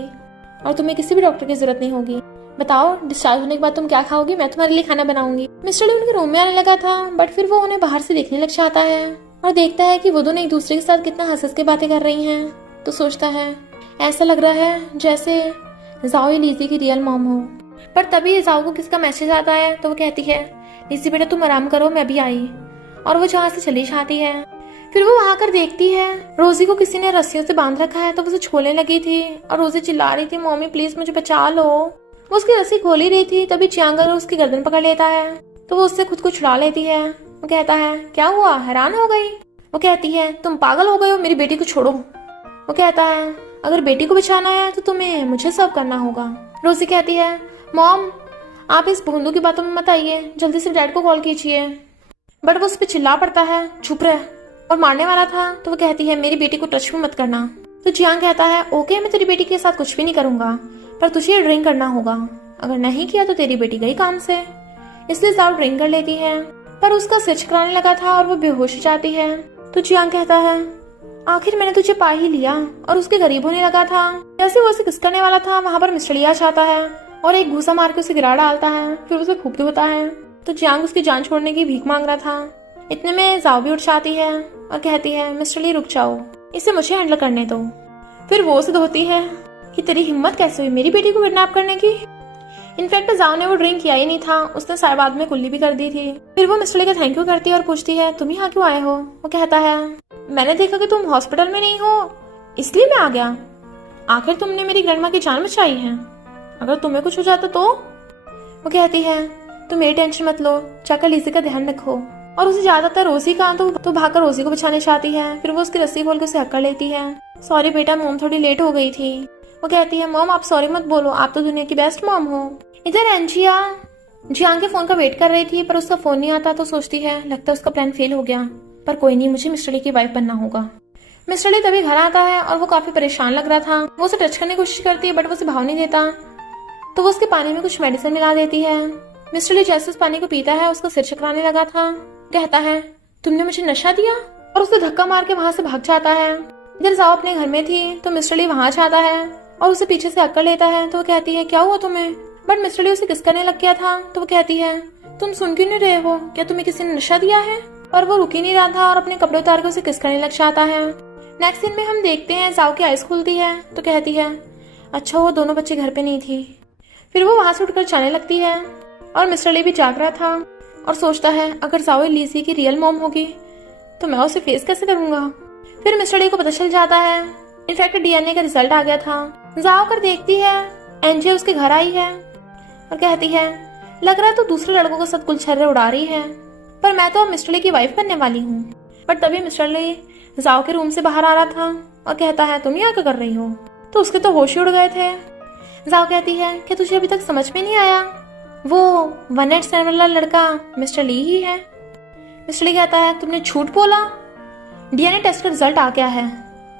और तुम्हें किसी भी डॉक्टर की जरूरत नहीं होगी। बताओ डिस्चार्ज होने के बाद तुम क्या खाओगी, मैं तुम्हारे लिए खाना बनाऊंगी। मिस्टर ली उनके रूम में आने लगा था, बट फिर वो उन्हें बाहर से देखने लग जाता है और देखता है कि वो दोनों एक दूसरे के साथ कितना हंस के बातें कर रही हैं। तो सोचता है ऐसा लग रहा है जैसे जाओ ही लिजी की रियल मॉम हो। पर तभी जाओ को किसका मैसेज आता है, तो वो कहती है लिजी बेटा तुम आराम करो, मैं भी आई, और वो जहाँ से चली जाती है। फिर वो वहां कर देखती है रोजी को किसी ने रस्सियों से बांध रखा है, तो वो उसे छोड़ने लगी थी, और रोजी चिल्ला रही थी मॉमी प्लीज मुझे बचा लो। वो उसकी रस्सी खोल ही रही थी, तभी चियांग उसकी गर्दन पकड़ लेता है, तो वो उससे खुद को छुड़ा लेती है। वो कहता है क्या हुआ, हैरान हो गई। वो कहती है तुम पागल हो गए हो, मेरी बेटी को छोड़ो। वो कहता है अगर बेटी को बचाना है तो तुम्हें मुझे सब करना होगा। रोजी कहती है मॉम आप इस भोंदू की बातों में मत आइए, जल्दी से डैड को कॉल कीजिए। बट वो उस पर चिल्ला पड़ता है चुप रह, और मारने वाला था। तो वो कहती है मेरी बेटी को टच भी मत करना। तो जियांग कहता है ओके मैं तेरी बेटी के साथ कुछ भी नहीं करूंगा, पर तुझे ड्रिंक करना होगा, अगर नहीं किया तो तेरी बेटी गई काम से। इसलिए जाओ ड्रिंक कर लेती है, पर उसका सिर चकराने लगा था और वो बेहोश हो जाती है। तो जियांग कहता है आखिर मैंने तुझे पा ही लिया, और उसके करीब होने लगा था। जैसे वो उसे किस करने वाला था, वहां पर मिस्टर ली आ जाता है और एक घूसा मार के उसे गिरा डालता है, फिर उसे खूब धोता है। तो जियांग उसकी जान छोड़ने की भीख मांग रहा था। इतने में जाओ भी उठ जाती है और कहती है मिस्टर ली रुक जाओ, इसे मुझे हैंडल करने दो। फिर वो उसे धोती है कि तेरी हिम्मत कैसे हुई मेरी बेटी को किडनैप करने की। इनफैक्ट जाओ ने वो ड्रिंक किया ही नहीं था, उसने शायद बाद में कुल्ली भी कर दी थी। फिर वो मिस्टर ली का थैंक यू करती है और पूछती है तुम यहाँ क्यों आए हो। वो कहता है मैंने देखा कि तुम हॉस्पिटल में नहीं हो इसलिए मैं आ गया। आखिर तुमने मेरी ग्रैंडमा की जान बचाई है, अगर तुम्हें कुछ हो जाता तो। वो कहती है तुम मेरी टेंशन मत लो, जाकर लीसी का ध्यान रखो। और उसे याद आता है रोजी का, तो भागकर रोजी को बचाने चाहती है। फिर वो उसकी रस्सी खोल के उसे हक कर लेती है। सॉरी बेटा, मॉम थोड़ी लेट हो गई थी। वो कहती है मॉम आप सॉरी मत बोलो, आप तो दुनिया की बेस्ट मॉम हो। इधर एंजिया जियांग के फोन का वेट कर रही थी पर उसका फोन नहीं आता, तो सोचती है लगता है उसका प्लान फेल हो गया, पर कोई नहीं, मुझे मिस्टर ली की वाइफ बनना होगा। मिस्टर ली तभी घर आता है और वो काफी परेशान लग रहा था। वो उसे टच करने की कोशिश करती है बट वो उसे भाव नहीं देता, तो वो उसके पानी में कुछ मेडिसिन मिला देती है। मिस्टर ली जैसे उस पानी को पीता है उसका सिर चकराने लगा था। कहता है तुमने मुझे नशा दिया, और उसे धक्का मार के वहां से भाग जाता है। इधर जाओ अपने घर में थी तो मिस्टर ली वहां जाता है और उसे पीछे से अक्कर लेता है। तो वो कहती है क्या हुआ तुम्हें, बट मिस्टर ली उसे किस करने लग गया था। तो वो कहती है तुम सुन क्यों नहीं रहे हो, क्या तुम्हें किसी ने नशा दिया है। और वो रुक ही नहीं रहा था और अपने कपड़े उतार के उसे किस करने लग जाता है। नेक्स्ट सीन में हम देखते हैं जाओ की आइस खुलती है तो कहती है अच्छा वो दोनों बच्चे घर पे नहीं थी। फिर वो वहां से उठकर जाने लगती है और मिस्टर ली भी जाग रहा था और सोचता है अगर जाओ लीसी की रियल मॉम होगी तो मैं उसे फेस कैसे करूंगा। फिर मिस्टर ली को पता चल जाता है, इनफैक्ट डीएनए का रिजल्ट आ गया था। जाओ कर देखती है एंजे उसके घर आई है और कहती है लग रहा है तो दूसरे लड़कों के साथ गुलछर्रे उड़ा रही है, पर मैं तो अब मिस्टर ली की वाइफ बनने वाली हूँ। बट तभी मिस्टर ली जाओ के रूम से बाहर आ रहा था और कहता है तुम यहाँ क्या कर रही हो, तो उसके तो होश ही उड़ गए थे। जाओ कहती है कि तुझे अभी तक समझ में नहीं आया, वो वन नाइट स्टैंड वाला लड़का मिस्टर ली ही है। मिस्टर ली कहता है तुमने झूठ बोला, डीएनए टेस्ट का रिजल्ट आ गया है,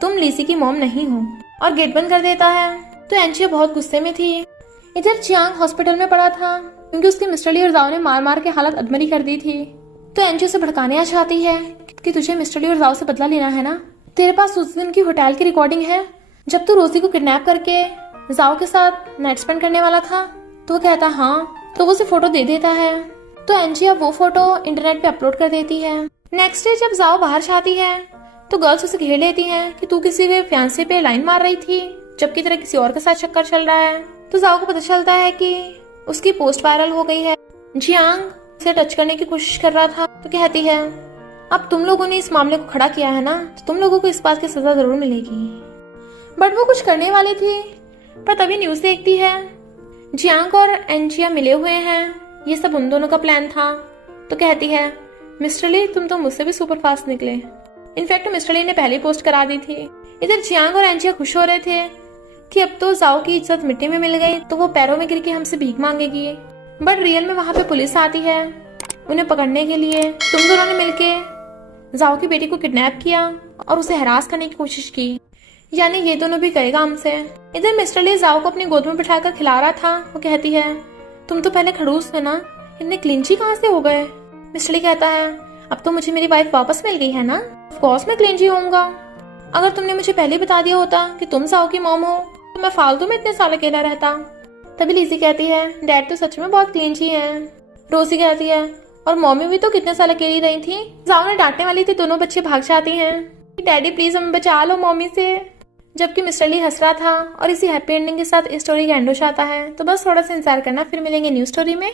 तुम लीसी की मॉम नहीं हो, और गेट बंद कर देता है। तो एंजिया बहुत गुस्से में थी। इधर जियांग हॉस्पिटल में पड़ा था क्योंकि उसकी मिस्टर ली और जाओ ने मार मार के हालत अधमरी कर दी थी। तो एंजिया उसे भड़काने आ चाहती है कि तुझे मिस्टर ली और जाओ से बदला लेना है ना, तेरे पास उस दिन की होटल की रिकॉर्डिंग है जब तू रोजी को किडनैप करके जाओ के साथ नाइट स्पेंड करने वाला था। तो वो कहता हाँ, तो वो उसे फोटो दे देता है। तो एंजिया वो फोटो इंटरनेट पे अपलोड कर देती है। नेक्स्ट डे जब जाओ बाहर जाती है तो गर्ल्स उसे घेर लेती हैं कि तू किसी के फियांसे पे लाइन मार रही थी जबकि तेरा किसी और के साथ चक्कर चल रहा है। तो जाओ को पता चलता है कि उसकी पोस्ट वायरल हो गई है। जियांग उसे टच करने की कोशिश कर रहा था तो कहती है अब तुम लोगों ने इस मामले को खड़ा किया है ना, तो तुम लोगों को इस बात की सजा जरूर मिलेगी। बट वो कुछ करने वाली थी पर तभी न्यूज देखती है जियांग और एंजिया मिले हुए हैं, ये सब उन दोनों का प्लान था। तो कहती है मिस्टर ली तुम तो मुझसे भी सुपर फास्ट निकले। इनफैक्ट मिस्टर ली ने पहले पोस्ट करा दी थी। इधर जियांग और एंजिया खुश हो रहे थे कि अब तो जाओ की इज्जत मिट्टी में मिल गई, तो वो पैरों में गिर के हमसे भीख मांगेगी। बट रियल में वहां पे पुलिस आती है उन्हें पकड़ने के लिए। तुम दोनों ने मिलके जाओ की बेटी को किडनैप किया और उसे हरास करने की कोशिश की, यानी ये दोनों भी गए काम से। इधर मिस्टर ली जाओ को अपनी गोद में बिठाकर खिला रहा था। वो कहती है तुम तो पहले खड़ूस थे ना, इतने क्लिंची कहाँ से हो गए। मिस्टर ली कहता है अब तो मुझे मेरी वाइफ वापस मिल गई है ना, ऑफ कोर्स मैं क्लिंची होऊंगा। अगर तुमने मुझे पहले बता दिया होता कि तुम जाओ की मॉम हो तो मैं फालतू में इतने साल अकेला रहता। तभी लीजी कहती है डैड तो सच में बहुत क्लिंची है। रोजी कहती है और मॉमी भी तो कितने साल अकेली रही थी। जाओ ने डांटने वाली थी, दोनों बच्चे भाग जाती हैं डैडी प्लीज हमें बचा लो मॉमी से। जबकि मिस्टर ली हंस रहा था और इसी हैप्पी एंडिंग के साथ इस स्टोरी का एंड हो जाता है। तो बस थोड़ा सा इंतजार करना, फिर मिलेंगे न्यू स्टोरी में।